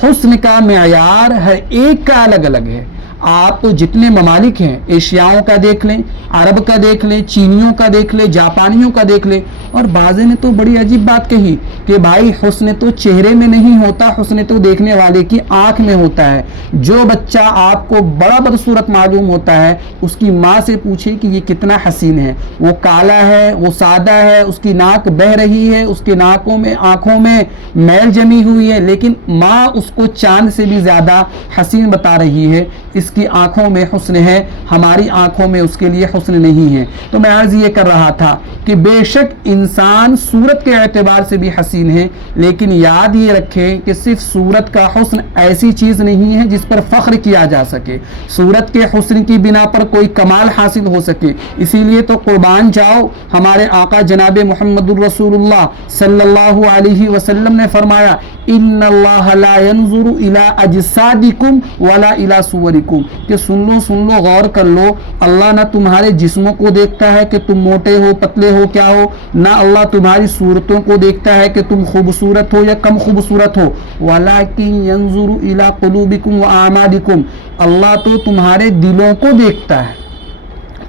حسن کا معیار ہر ایک کا الگ الگ ہے۔ آپ تو جتنے ممالک ہیں، ایشیاؤں کا دیکھ لیں، عرب کا دیکھ لیں، چینیوں کا دیکھ لیں، جاپانیوں کا دیکھ لیں، اور بعضے نے تو بڑی عجیب بات کہی کہ بھائی حسن تو چہرے میں نہیں ہوتا، حسن تو دیکھنے والے کی آنکھ میں ہوتا ہے۔ جو بچہ آپ کو بڑا بدصورت معلوم ہوتا ہے، اس کی ماں سے پوچھے کہ یہ کتنا حسین ہے، وہ کالا ہے، وہ سادہ ہے، اس کی ناک بہہ رہی ہے، اس کی آنکھوں میں میل جمی ہوئی ہے، لیکن ماں اس کو چاند سے بھی زیادہ حسین بتا رہی ہے۔ اس کی آنکھوں میں حسن ہے، ہماری آنکھوں میں اس کے لیے حسن نہیں ہے۔ تو میں عرض یہ کر رہا تھا کہ بے شک انسان صورت کے اعتبار سے بھی حسین ہے، لیکن یاد یہ رکھیں کہ صرف صورت کا حسن ایسی چیز نہیں ہے جس پر فخر کیا جا سکے، صورت کے حسن کی بنا پر کوئی کمال حاصل ہو سکے۔ اسی لیے تو قربان جاؤ، ہمارے آقا جناب محمد الرسول اللہ صلی اللہ علیہ وسلم نے فرمایا ان اللہ لا ينظر الى اجسادکم ولا الى صورکم، کہ سن لو غور کر لو، اللہ نہ تمہارے جسموں کو دیکھتا ہے کہ تم موٹے ہو پتلے ہو کیا ہو، نہ اللہ تمہاری صورتوں کو دیکھتا ہے کہ تم خوبصورت ہو یا کم خوبصورت ہو، ولکن ينظر الى قلوبکم واعمالکم، اللہ تو تمہارے دلوں کو دیکھتا ہے،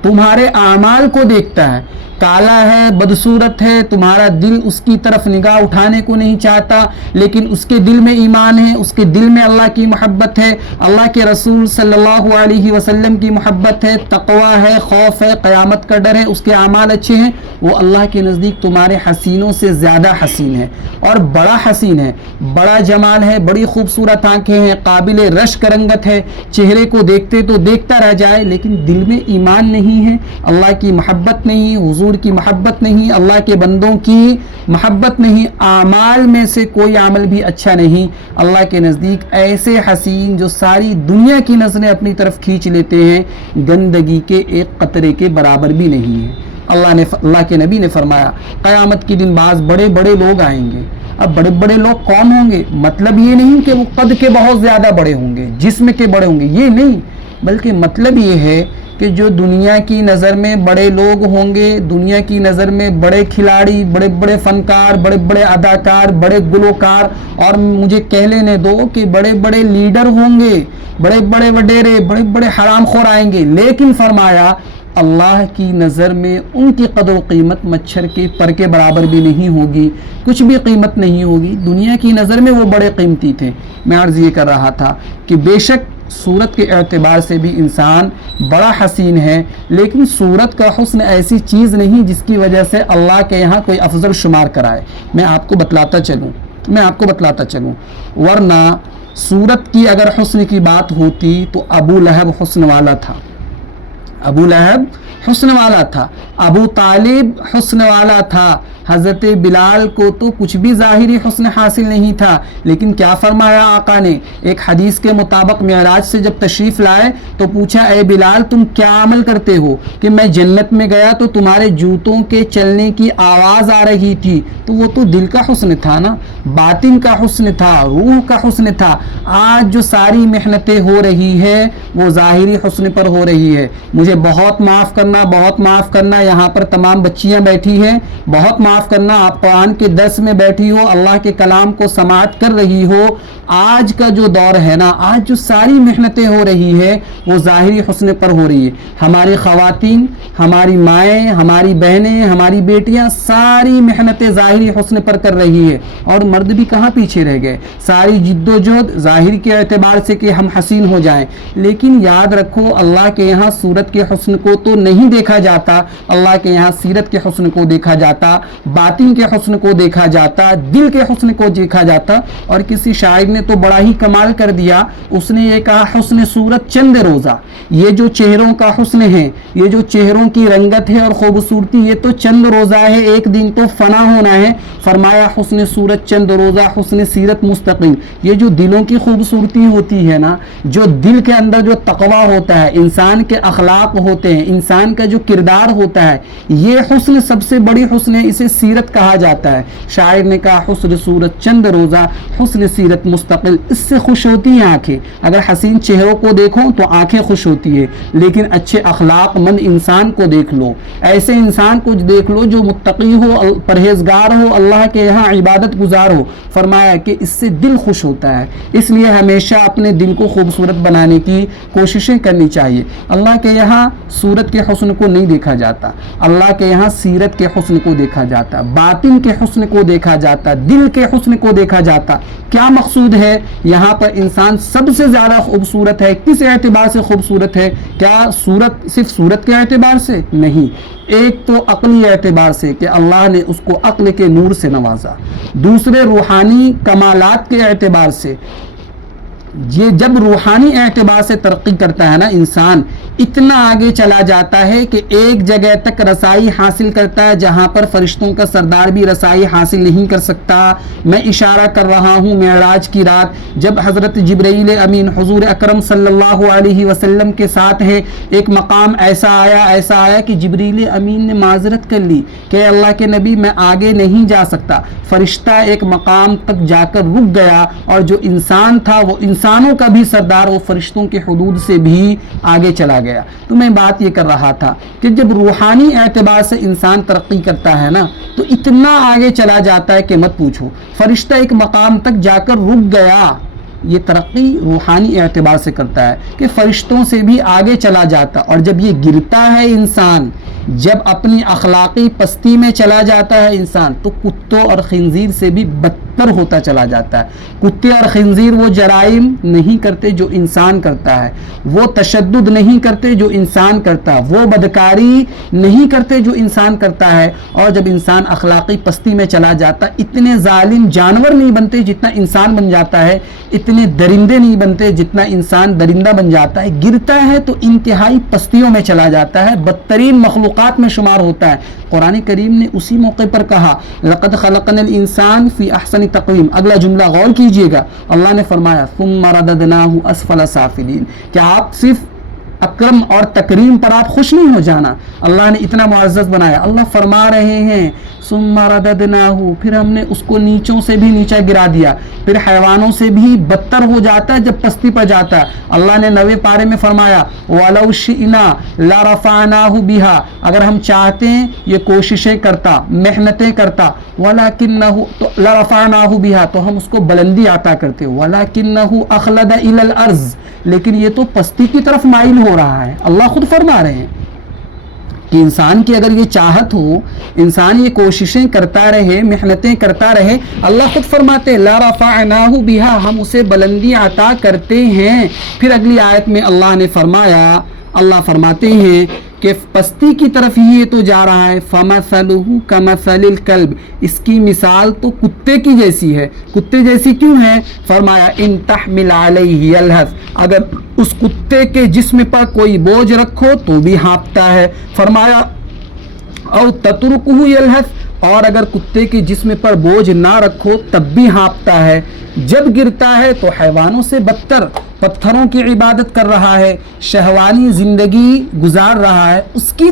تمہارے اعمال کو دیکھتا ہے۔ کالا ہے، بدصورت ہے، تمہارا دل اس کی طرف نگاہ اٹھانے کو نہیں چاہتا، لیکن اس کے دل میں ایمان ہے، اس کے دل میں اللہ کی محبت ہے، اللہ کے رسول صلی اللہ علیہ وسلم کی محبت ہے، تقوی ہے، خوف ہے، قیامت کا ڈر ہے، اس کے اعمال اچھے ہیں، وہ اللہ کے نزدیک تمہارے حسینوں سے زیادہ حسین ہے اور بڑا حسین ہے، بڑا جمال ہے، بڑی خوبصورت آنکھیں ہیں، قابل رشک رنگت ہے، چہرے کو دیکھتے تو دیکھتا رہ جائے، لیکن دل میں ایمان نہیں ہے، اللہ کی محبت نہیں، حضور کی محبت نہیں، اللہ کے بندوں کی محبت نہیں، اعمال میں سے کوئی عمل بھی اچھا نہیں، اللہ کے نزدیک ایسے حسین جو ساری دنیا کی نظریں اپنی طرف کھینچ لیتے ہیں، گندگی کے ایک قطرے کے برابر بھی نہیں ہے۔ اللہ کے نبی نے فرمایا قیامت کے دن بعض بڑے بڑے لوگ آئیں گے۔ اب بڑے بڑے لوگ کون ہوں گے؟ مطلب یہ نہیں کہ وہ قد کے بہت زیادہ بڑے ہوں گے، جسم کے بڑے ہوں گے، یہ نہیں، بلکہ مطلب یہ ہے کہ جو دنیا کی نظر میں بڑے لوگ ہوں گے، دنیا کی نظر میں بڑے کھلاڑی، بڑے بڑے فنکار، بڑے بڑے اداکار، بڑے گلوکار، اور مجھے کہہ لینے دو کہ بڑے بڑے لیڈر ہوں گے، بڑے بڑے وڈیرے، بڑے بڑے حرام خور آئیں گے، لیکن فرمایا اللہ کی نظر میں ان کی قدر و قیمت مچھر کے پر کے برابر بھی نہیں ہوگی، کچھ بھی قیمت نہیں ہوگی۔ دنیا کی نظر میں وہ بڑے قیمتی تھے۔ میں عرض یہ کر رہا تھا کہ بے شک صورت کے اعتبار سے بھی انسان بڑا حسین ہے، لیکن صورت کا حسن ایسی چیز نہیں جس کی وجہ سے اللہ کے یہاں کوئی افضل شمار کرائے۔ میں آپ کو بتلاتا چلوں، ورنہ صورت کی اگر حسن کی بات ہوتی تو ابو لہب حسن والا تھا، ابو لہب حسن والا تھا، ابو طالب حسن والا تھا، حضرت بلال کو تو کچھ بھی ظاہری حسن حاصل نہیں تھا، لیکن کیا فرمایا آقا نے؟ ایک حدیث کے مطابق معراج سے جب تشریف لائے تو پوچھا اے بلال تم کیا عمل کرتے ہو؟ کہ میں جنت میں گیا تو تمہارے جوتوں کے چلنے کی آواز آ رہی تھی، تو وہ تو دل کا حسن تھا نا، باطن کا حسن تھا، روح کا حسن تھا۔ آج جو ساری محنتیں ہو رہی ہے وہ ظاہری حسن پر ہو رہی ہے۔ مجھے بہت معاف کرنا، یہاں پر تمام بچیاں بیٹھی ہیں، بہت معاف کرنا، آپ قرآن کے درس میں بیٹھی ہو، اللہ کے کلام کو سماعت کر رہی ہو، آج کا جو دور ہے نا، آج جو ساری محنتیں ہو رہی ہے وہ ظاہری حسن پر ہو رہی ہے۔ ہماری خواتین، ہماری مائیں، ہماری بہنیں، ہماری بیٹیاں ساری محنتیں ظاہری حسن پر کر رہی ہے، اور مرد بھی کہاں پیچھے رہ گئے، ساری جد و جہد ظاہر کے اعتبار سے کہ ہم حسین ہو جائیں، لیکن یاد رکھو اللہ کے یہاں صورت کے حسن کو تو نہیں دیکھا جاتا، اللہ کے یہاں سیرت کے حسن کو دیکھا جاتا، باطن کے حسن کو دیکھا جاتا، دل کے حسن کو دیکھا جاتا۔ اور کسی شاعر نے تو بڑا ہی کمال کر دیا، اس نے یہ کہا حسن صورت چند روزہ، یہ جو چہروں کا حسن ہے، یہ جو چہروں کی رنگت ہے اور خوبصورتی، یہ تو چند روزہ ہے، ایک دن تو فنا ہونا ہے۔ فرمایا حسن صورت چند روزہ، حسن سیرت مستقیم۔ یہ جو دلوں کی خوبصورتی ہوتی ہے نا، جو دل کے اندر جو تقوی ہوتا ہے، انسان کے اخلاق ہوتے ہیں، انسان کا جو کردار ہوتا ہے، یہ حسن سب سے بڑی حسن ہے، اسے سیرت کہا جاتا ہے۔ شاعر نے کہا حسن صورت چند روزہ، حسن سیرت مستقل، اس سے خوش ہوتی ہیں آنکھیں۔ اگر حسین چہروں کو دیکھو تو آنکھیں خوش ہوتی ہے، لیکن اچھے اخلاق مند انسان کو دیکھ لو، ایسے انسان کو دیکھ لو جو متقی ہو، پرہیزگار ہو، اللہ کے یہاں عبادت گزار ہو، فرمایا کہ اس سے دل خوش ہوتا ہے۔ اس لیے ہمیشہ اپنے دل کو خوبصورت بنانے کی کوششیں کرنی چاہیے۔ اللہ کے یہاں صورت کے حسن کو نہیں دیکھا جاتا، اللہ کے یہاں سیرت کے حسن کو دیکھا جاتا، باطن کے حسن کو دیکھا جاتا، دل کے حسن کو دیکھا جاتا۔ کیا مقصود ہے؟ یہاں پر انسان سب سے زیادہ خوبصورت ہے، کس اعتبار سے خوبصورت ہے؟ کیا صورت صرف صورت کے اعتبار سے؟ نہیں، ایک تو عقلی اعتبار سے کہ اللہ نے اس کو عقل کے نور سے نوازا، دوسرے روحانی کمالات کے اعتبار سے، یہ جب روحانی اعتبار سے ترقی کرتا ہے نا انسان، اتنا آگے چلا جاتا ہے کہ ایک جگہ تک رسائی حاصل کرتا ہے جہاں پر فرشتوں کا سردار بھی رسائی حاصل نہیں کر سکتا۔ میں اشارہ کر رہا ہوں معراج کی رات جب حضرت جبرائیل امین حضور اکرم صلی اللہ علیہ وسلم کے ساتھ ہے، ایک مقام ایسا آیا کہ جبرائیل امین نے معذرت کر لی کہ اللہ کے نبی میں آگے نہیں جا سکتا۔ فرشتہ ایک مقام تک جا کر رک گیا، اور جو انسان تھا وہ انسانوں کا بھی سردار وہ فرشتوں کے حدود سے بھی آگے چلا گیا۔ تو میں بات یہ کر رہا تھا کہ جب روحانی اعتبار سے انسان ترقی کرتا ہے نا تو اتنا آگے چلا جاتا ہے کہ مت پوچھو۔ فرشتہ ایک مقام تک جا کر رک گیا، یہ ترقی روحانی اعتبار سے کرتا ہے کہ فرشتوں سے بھی آگے چلا جاتا، اور جب یہ گرتا ہے انسان، جب اپنی اخلاقی پستی میں چلا جاتا ہے انسان، تو کتوں اور خنزیر سے بھی بدتر ہوتا چلا جاتا ہے۔ کتے اور خنزیر وہ جرائم نہیں کرتے جو انسان کرتا ہے، وہ تشدد نہیں کرتے جو انسان کرتا ہے، وہ بدکاری نہیں کرتے جو انسان کرتا ہے، اور جب انسان اخلاقی پستی میں چلا جاتا ہے اتنے ظالم جانور نہیں بنتے جتنا انسان بن جاتا ہے، اتنے درندے نہیں بنتے جتنا انسان درندہ بن جاتا ہے۔ گرتا ہے تو انتہائی پستیوں میں چلا جاتا ہے، بدترین مخلوقات میں شمار ہوتا ہے۔ قرآن کریم نے اسی موقع پر کہا لقد خلقنا الانسان فی احسن تقویم، اگلا جملہ غور کیجئے گا، اللہ نے فرمایا ثم رددناہ اسفل سافلین، کہ آپ صرف اکرم اور تکریم پر آپ خوش نہیں ہو جانا، اللہ نے اتنا معزز بنایا۔ اللہ فرما رہے ہیں ثم رددناہ، پھر ہم نے اس کو نیچوں سے بھی نیچا گرا دیا، پھر حیوانوں سے بھی بدتر ہو جاتا ہے جب پستی پر جاتا ہے۔ اللہ نے 9ویں پارے میں فرمایا وَلَوْ شِئْنَا لَرَفَعْنَاهُ بِهَا، اگر ہم چاہتے ہیں یہ کوششیں کرتا، محنتیں کرتا، وَلَكِنَّهُ لَرَفَعْنَاهُ بِهَا، تو ہم اس کو بلندی عطا کرتے، وَلَكِنَّهُ أَخْلَدَ إِلَى الْأَرْضِ، لیکن یہ تو پستی کی طرف مائل ہو رہا ہے۔ اللہ خود فرما رہے ہیں کہ انسان کی اگر یہ چاہت ہو، انسان یہ کوششیں کرتا رہے، محنتیں کرتا رہے، اللہ خود فرماتے لا رفعناہ بہا، ہم اسے بلندی عطا کرتے ہیں۔ پھر اگلی آیت میں اللہ نے فرمایا، اللہ فرماتے ہیں کہ پستی کی طرف ہی یہ تو جا رہا ہے، فَمَثَلُهُ كَمَثَلِ الْكَلْبِ، اس کی مثال تو کتے کی جیسی ہے۔ کتے جیسی کیوں ہے؟ فرمایا ان تحمل علیہ یلہث، اگر اس کتے کے جسم پر کوئی بوجھ رکھو تو بھی ہانپتا ہے۔ فرمایا او تترکہ یلہث، اور اگر کتے کے جسم پر بوجھ نہ رکھو تب بھی ہانپتا ہے۔ جب گرتا ہے تو حیوانوں سے بدتر پتھروں کی عبادت کر رہا ہے، شہوانی زندگی گزار رہا ہے، اس کی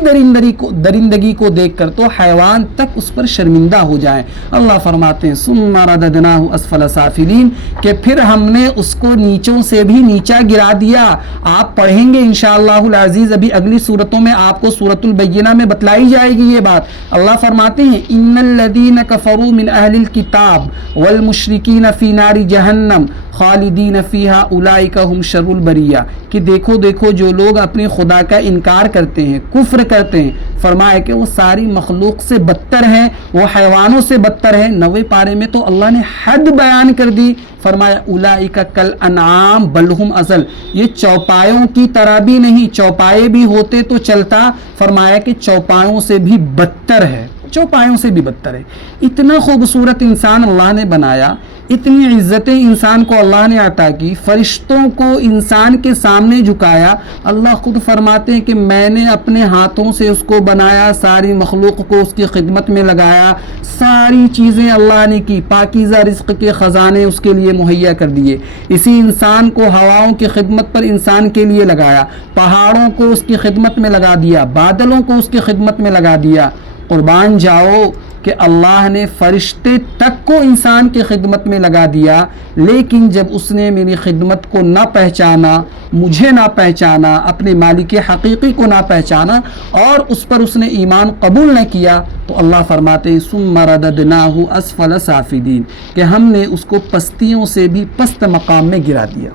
درندگی کو دیکھ کر تو حیوان تک اس پر شرمندہ ہو جائیں۔ اللہ فرماتے ہیں ثم رددناہ اسفل سافلین، کہ پھر ہم نے اس کو نیچوں سے بھی نیچا گرا دیا۔ آپ پڑھیں گے انشاءاللہ العزیز، ابھی اگلی صورتوں میں آپ کو سورۃ البینہ میں بتلائی جائے گی یہ بات۔ اللہ فرماتے ہیں ان الذین کفروا من اہل الکتاب والمشرکین فی نار جہنم خالدین فیہا اولئک ہم شر البریہ، کہ دیکھو جو لوگ اپنے خدا کا انکار کرتے ہیں، کفر کرتے ہیں، فرمایا کہ وہ ساری مخلوق سے بدتر ہیں، وہ حیوانوں سے بدتر ہیں۔ 9ویں پارے میں تو اللہ نے حد بیان کر دی، فرمایا اولئک کالانعام بل ہم اضل، یہ چوپایوں کی طرح بھی نہیں، چوپائے بھی ہوتے تو چلتا، فرمایا کہ چوپایوں سے بھی بدتر ہے، چوپایوں سے بھی بدتر ہے۔ اتنا خوبصورت انسان اللہ نے بنایا، اتنی عزتیں انسان کو اللہ نے عطا کی، فرشتوں کو انسان کے سامنے جھکایا۔ اللہ خود فرماتے ہیں کہ میں نے اپنے ہاتھوں سے اس کو بنایا، ساری مخلوق کو اس کی خدمت میں لگایا، ساری چیزیں اللہ نے کی، پاکیزہ رزق کے خزانے اس کے لیے مہیا کر دیے۔ اسی انسان کو ہواؤں کی خدمت پر انسان کے لیے لگایا، پہاڑوں کو اس کی خدمت میں لگا دیا، بادلوں کو اس کی خدمت میں لگا دیا۔ قربان جاؤ کہ اللہ نے فرشتے تک کو انسان کی خدمت میں لگا دیا، لیکن جب اس نے میری خدمت کو نہ پہچانا، مجھے نہ پہچانا، اپنے مالک حقیقی کو نہ پہچانا، اور اس پر اس نے ایمان قبول نہ کیا، تو اللہ فرماتے ہیں ثم رددناہ اسفل سافلین، کہ ہم نے اس کو پستیوں سے بھی پست مقام میں گرا دیا۔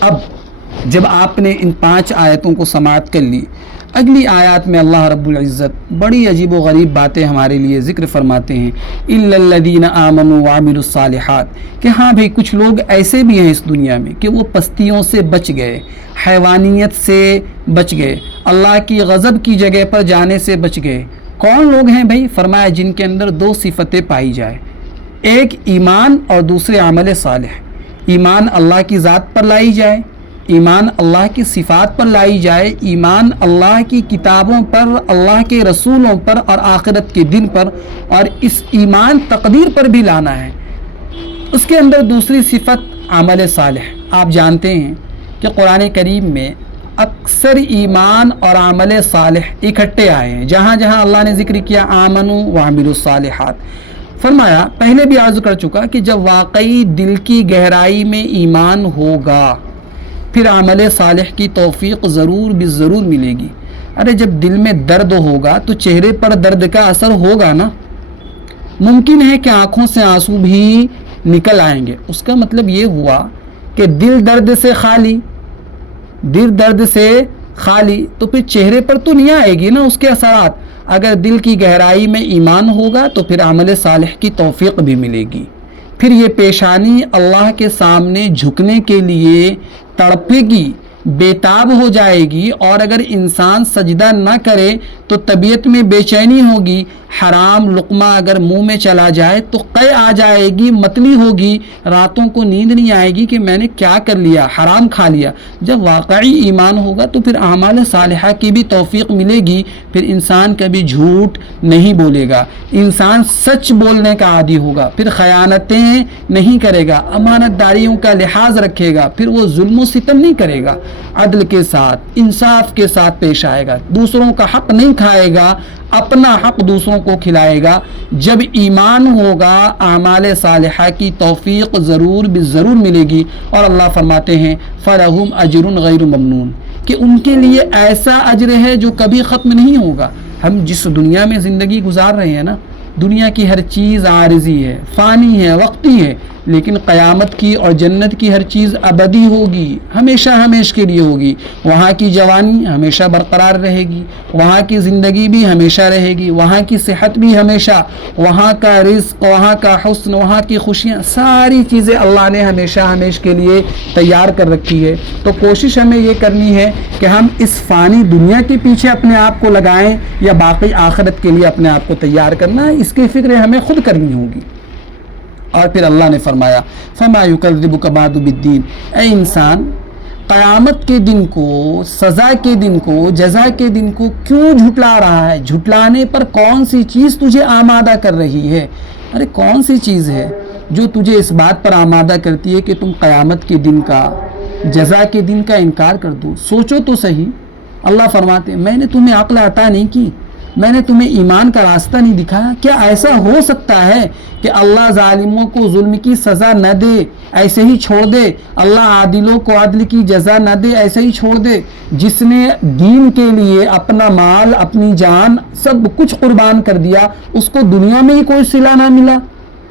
اب جب آپ نے ان 5 آیتوں کو سماعت کر لی، اگلی آیات میں اللہ رب العزت بڑی عجیب و غریب باتیں ہمارے لیے ذکر فرماتے ہیں، الا الذین آمنوا وعملوا الصالحات، کہ ہاں بھئی کچھ لوگ ایسے بھی ہیں اس دنیا میں کہ وہ پستیوں سے بچ گئے، حیوانیت سے بچ گئے، اللہ کی غضب کی جگہ پر جانے سے بچ گئے۔ کون لوگ ہیں بھئی؟ فرمایا جن کے اندر 2 صفتیں پائی جائے، ایک ایمان اور دوسرے عمل صالح۔ ایمان اللہ کی ذات پر لائی جائے، ایمان اللہ کی صفات پر لائی جائے، ایمان اللہ کی کتابوں پر، اللہ کے رسولوں پر اور آخرت کے دن پر، اور اس ایمان تقدیر پر بھی لانا ہے۔ اس کے اندر دوسری صفت عمل صالح۔ آپ جانتے ہیں کہ قرآن کریم میں اکثر ایمان اور عمل صالح اکٹھے آئے ہیں، جہاں جہاں اللہ نے ذکر کیا آمنوا وعملوا الصالحات، فرمایا پہلے بھی عرض کر چکا کہ جب واقعی دل کی گہرائی میں ایمان ہوگا پھر عمل صالح کی توفیق ضرور بالضرور ملے گی۔ ارے جب دل میں درد ہوگا تو چہرے پر درد کا اثر ہوگا نا، ممکن ہے کہ آنکھوں سے آنسو بھی نکل آئیں گے۔ اس کا مطلب یہ ہوا کہ دل درد سے خالی، دل درد سے خالی تو پھر چہرے پر تو نہیں آئے گی نا اس کے اثرات۔ اگر دل کی گہرائی میں ایمان ہوگا تو پھر عمل صالح کی توفیق بھی ملے گی، پھر یہ پیشانی اللہ کے سامنے جھکنے کے لیے تڑپے گی، بےتاب ہو جائے گی، اور اگر انسان سجدہ نہ کرے تو طبیعت میں بے چینی ہوگی، حرام لقمہ اگر منہ میں چلا جائے تو قے آ جائے گی، متلی ہوگی، راتوں کو نیند نہیں آئے گی کہ میں نے کیا کر لیا، حرام کھا لیا۔ جب واقعی ایمان ہوگا تو پھر اعمال صالحہ کی بھی توفیق ملے گی، پھر انسان کبھی جھوٹ نہیں بولے گا، انسان سچ بولنے کا عادی ہوگا، پھر خیانتیں نہیں کرے گا، امانت داریوں کا لحاظ رکھے گا، پھر وہ ظلم و ستم نہیں کرے گا، عدل کے ساتھ انصاف کے ساتھ پیش آئے گا، دوسروں کا حق نہیں کھائے گا، اپنا حق دوسروں کو کھلائے گا۔ جب ایمان ہوگا اعمال صالحہ کی توفیق ضرور بالضرور ملے گی، اور اللہ فرماتے ہیں فَلَهُمْ أَجْرٌ غَيْرُ مَمْنُونَ، کہ ان کے لیے ایسا اجر ہے جو کبھی ختم نہیں ہوگا۔ ہم جس دنیا میں زندگی گزار رہے ہیں نا، دنیا کی ہر چیز عارضی ہے، فانی ہے، وقتی ہے، لیکن قیامت کی اور جنت کی ہر چیز ابدی ہوگی، ہمیشہ ہمیشہ کے لیے ہوگی۔ وہاں کی جوانی ہمیشہ برقرار رہے گی، وہاں کی زندگی بھی ہمیشہ رہے گی، وہاں کی صحت بھی ہمیشہ، وہاں کا رزق، وہاں کا حسن، وہاں کی خوشیاں، ساری چیزیں اللہ نے ہمیشہ ہمیشہ کے لیے تیار کر رکھی ہے۔ تو کوشش ہمیں یہ کرنی ہے کہ ہم اس فانی دنیا کے پیچھے اپنے آپ کو لگائیں یا باقی آخرت کے لیے اپنے آپ کو تیار کرنا ہے، اس کی فکر ہمیں خود کرنی ہوگی۔ اور پھر اللہ نے فرمایا فَمَا يُكَذِّبُكَ بَعْدُ بِالدِّينِ، اے انسان قیامت کے دن کو، سزا کے دن کو، جزا کے دن کو کیوں جھٹلا رہا ہے؟ جھٹلانے پر کون سی چیز تجھے آمادہ کر رہی ہے؟ ارے کون سی چیز ہے جو تجھے اس بات پر آمادہ کرتی ہے کہ تم قیامت کے دن کا، جزا کے دن کا انکار کر دو؟ سوچو تو صحیح۔ اللہ فرماتے ہیں میں نے تمہیں عقل عطا نہیں کی، میں نے تمہیں ایمان کا راستہ نہیں دکھایا؟ کیا ایسا ہو سکتا ہے کہ اللہ ظالموں کو ظلم کی سزا نہ دے، ایسے ہی چھوڑ دے؟ اللہ عادلوں کو عدل کی جزا نہ دے، ایسے ہی چھوڑ دے؟ جس نے دین کے لیے اپنا مال، اپنی جان، سب کچھ قربان کر دیا، اس کو دنیا میں ہی کوئی صلہ نہ ملا،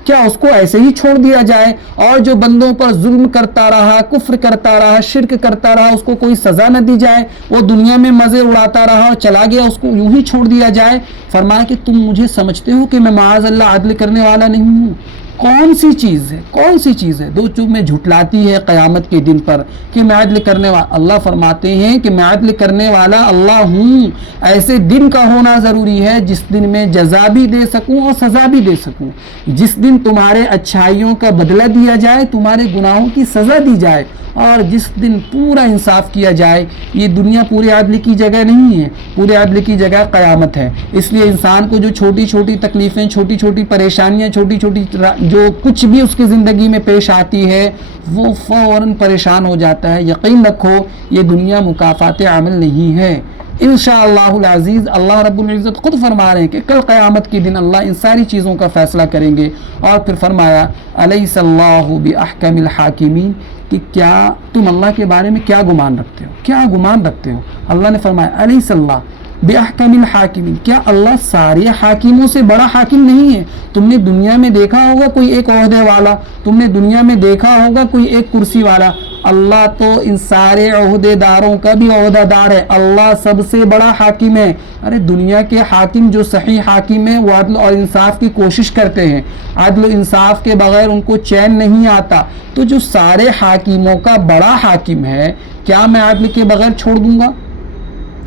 کیا اس کو ایسے ہی چھوڑ دیا جائے؟ اور جو بندوں پر ظلم کرتا رہا، کفر کرتا رہا، شرک کرتا رہا، اس کو کوئی سزا نہ دی جائے؟ وہ دنیا میں مزے اڑاتا رہا اور چلا گیا، اس کو یوں ہی چھوڑ دیا جائے؟ فرمایا کہ تم مجھے سمجھتے ہو کہ میں معاذ اللہ عدل کرنے والا نہیں ہوں؟ کون سی چیز ہے، کون سی چیز ہے جو تمہیں جھٹلاتی ہے قیامت کے دن پر کہ میں عدل کرنے والا؟ اللہ فرماتے ہیں کہ میں عدل کرنے والا اللہ ہوں۔ ایسے دن کا ہونا ضروری ہے جس دن میں جزا بھی دے سکوں اور سزا بھی دے سکوں، جس دن تمہارے اچھائیوں کا بدلہ دیا جائے، تمہارے گناہوں کی سزا دی جائے، اور جس دن پورا انصاف کیا جائے۔ یہ دنیا پورے عدل کی جگہ نہیں ہے، پورے عدل کی جگہ قیامت ہے۔ اس لیے انسان کو جو چھوٹی چھوٹی تکلیفیں، چھوٹی چھوٹی پریشانیاں، چھوٹی چھوٹی جو کچھ بھی اس کی زندگی میں پیش آتی ہے، وہ فوراً پریشان ہو جاتا ہے۔ یقین رکھو یہ دنیا مکافات عمل نہیں ہے۔ انشاءاللہ العزیز اللہ رب العزت خود فرما رہے ہیں کہ کل قیامت کے دن اللہ ان ساری چیزوں کا فیصلہ کریں گے۔ اور پھر فرمایا الیس اللہ باحکم الحاکمین، کہ کیا تم اللہ کے بارے میں کیا گمان رکھتے ہو؟ کیا گمان رکھتے ہو؟ اللہ نے فرمایا الیس اللہ باحکم الحاکمین، کیا اللہ سارے حاکموں سے بڑا حاکم نہیں ہے؟ تم نے دنیا میں دیکھا ہوگا کوئی ایک عہدے والا، تم نے دنیا میں دیکھا ہوگا کوئی ایک کرسی والا، اللہ تو ان سارے عہدے داروں کا بھی عہدہ دار ہے، اللہ سب سے بڑا حاکم ہے۔ ارے دنیا کے حاکم جو صحیح حاکم ہیں وہ عدل اور انصاف کی کوشش کرتے ہیں، عدل و انصاف کے بغیر ان کو چین نہیں آتا، تو جو سارے حاکموں کا بڑا حاکم ہے، کیا میں عدل کے بغیر چھوڑ دوں گا؟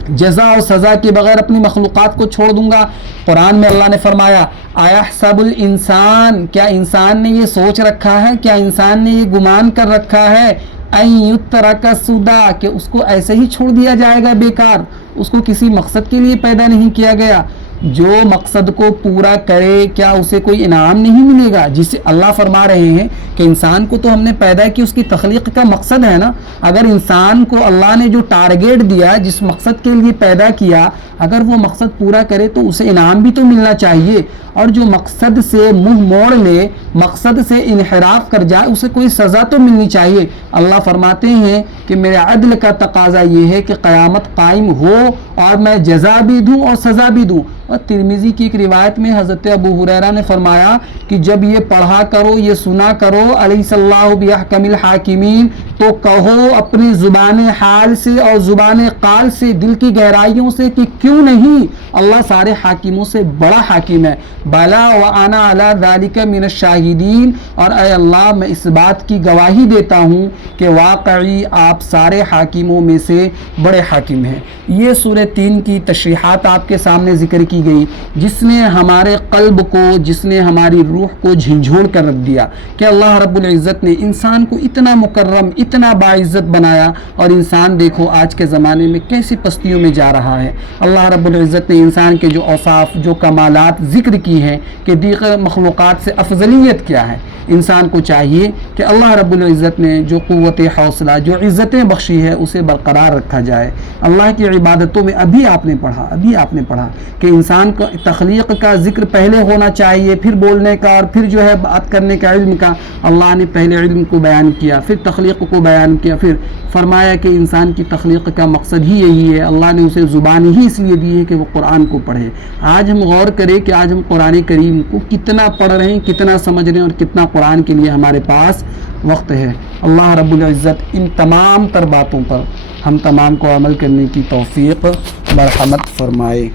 جزا اور سزا کے بغیر اپنی مخلوقات کو چھوڑ دوں گا؟ قرآن میں اللہ نے فرمایا ایحسب الانسان، کیا انسان نے یہ سوچ رکھا ہے، کیا انسان نے یہ گمان کر رکھا ہے ان یترک سدی، کہ اس کو ایسے ہی چھوڑ دیا جائے گا بیکار؟ اس کو کسی مقصد کے لیے پیدا نہیں کیا گیا۔ جو مقصد کو پورا کرے کیا اسے کوئی انعام نہیں ملے گا؟ جسے اللہ فرما رہے ہیں کہ انسان کو تو ہم نے پیدا کی، اس کی تخلیق کا مقصد ہے نا۔ اگر انسان کو اللہ نے جو ٹارگیٹ دیا، جس مقصد کے لیے پیدا کیا، اگر وہ مقصد پورا کرے تو اسے انعام بھی تو ملنا چاہیے، اور جو مقصد سے منہ موڑ لے، مقصد سے انحراف کر جائے، اسے کوئی سزا تو ملنی چاہیے۔ اللہ فرماتے ہیں کہ میرے عدل کا تقاضا یہ ہے کہ قیامت قائم ہو اور میں جزا بھی دوں اور سزا بھی دوں۔ اور ترمذی کی ایک روایت میں حضرت ابو ہریرہ نے فرمایا کہ جب یہ پڑھا کرو، یہ سنا کرو الیس اللہ باحکم الحاکمین، تو کہو اپنی زبان حال سے اور زبان قال سے، دل کی گہرائیوں سے، کہ کیوں نہیں، اللہ سارے حاکموں سے بڑا حاکم ہے۔ بلا وانا علی ذلک من الشاہدین، اور اے اللہ میں اس بات کی گواہی دیتا ہوں کہ واقعی آپ سارے حاکموں میں سے بڑے حاکم ہیں۔ یہ سورہ 3 کی تشریحات آپ کے سامنے ذکر کی گئی، جس نے ہمارے قلب کو، جس نے ہماری روح کو جھنجھوڑ کر رکھ دیا کہ اللہ رب العزت نے انسان کو اتنا مکرم، اتنا باعزت بنایا، اور انسان دیکھو آج کے زمانے میں کیسی پستیوں میں جا رہا ہے۔ اللہ رب العزت نے انسان کے جو اوصاف، جو کمالات ذکر کی ہیں کہ دیگر مخلوقات سے افضلیت کیا ہے، انسان کو چاہیے کہ اللہ رب العزت نے جو قوت حوصلہ، جو عزتیں بخشی ہے، اسے برقرار رکھا جائے۔ اللہ کی عبادتوں میں ابھی آپ نے پڑھا کہ انسان کو تخلیق کا ذکر پہلے ہونا چاہیے، پھر بولنے کا، اور پھر جو ہے بات کرنے کا، علم کا۔ اللہ نے پہلے علم کو بیان کیا، پھر تخلیق کو بیان کیا، پھر فرمایا کہ انسان کی تخلیق کا مقصد ہی یہی ہے۔ اللہ نے اسے زبان ہی اس لیے دی ہے کہ وہ قرآن کو پڑھے۔ آج ہم غور کریں کہ آج ہم قرآن کریم کو کتنا پڑھ رہے ہیں، کتنا سمجھ رہے ہیں، اور کتنا قرآن کے لیے ہمارے پاس وقت ہے۔ اللہ رب العزت ان تمام تر باتوں پر ہم تمام کو عمل کرنے کی توفیق مرحمت فرمائے۔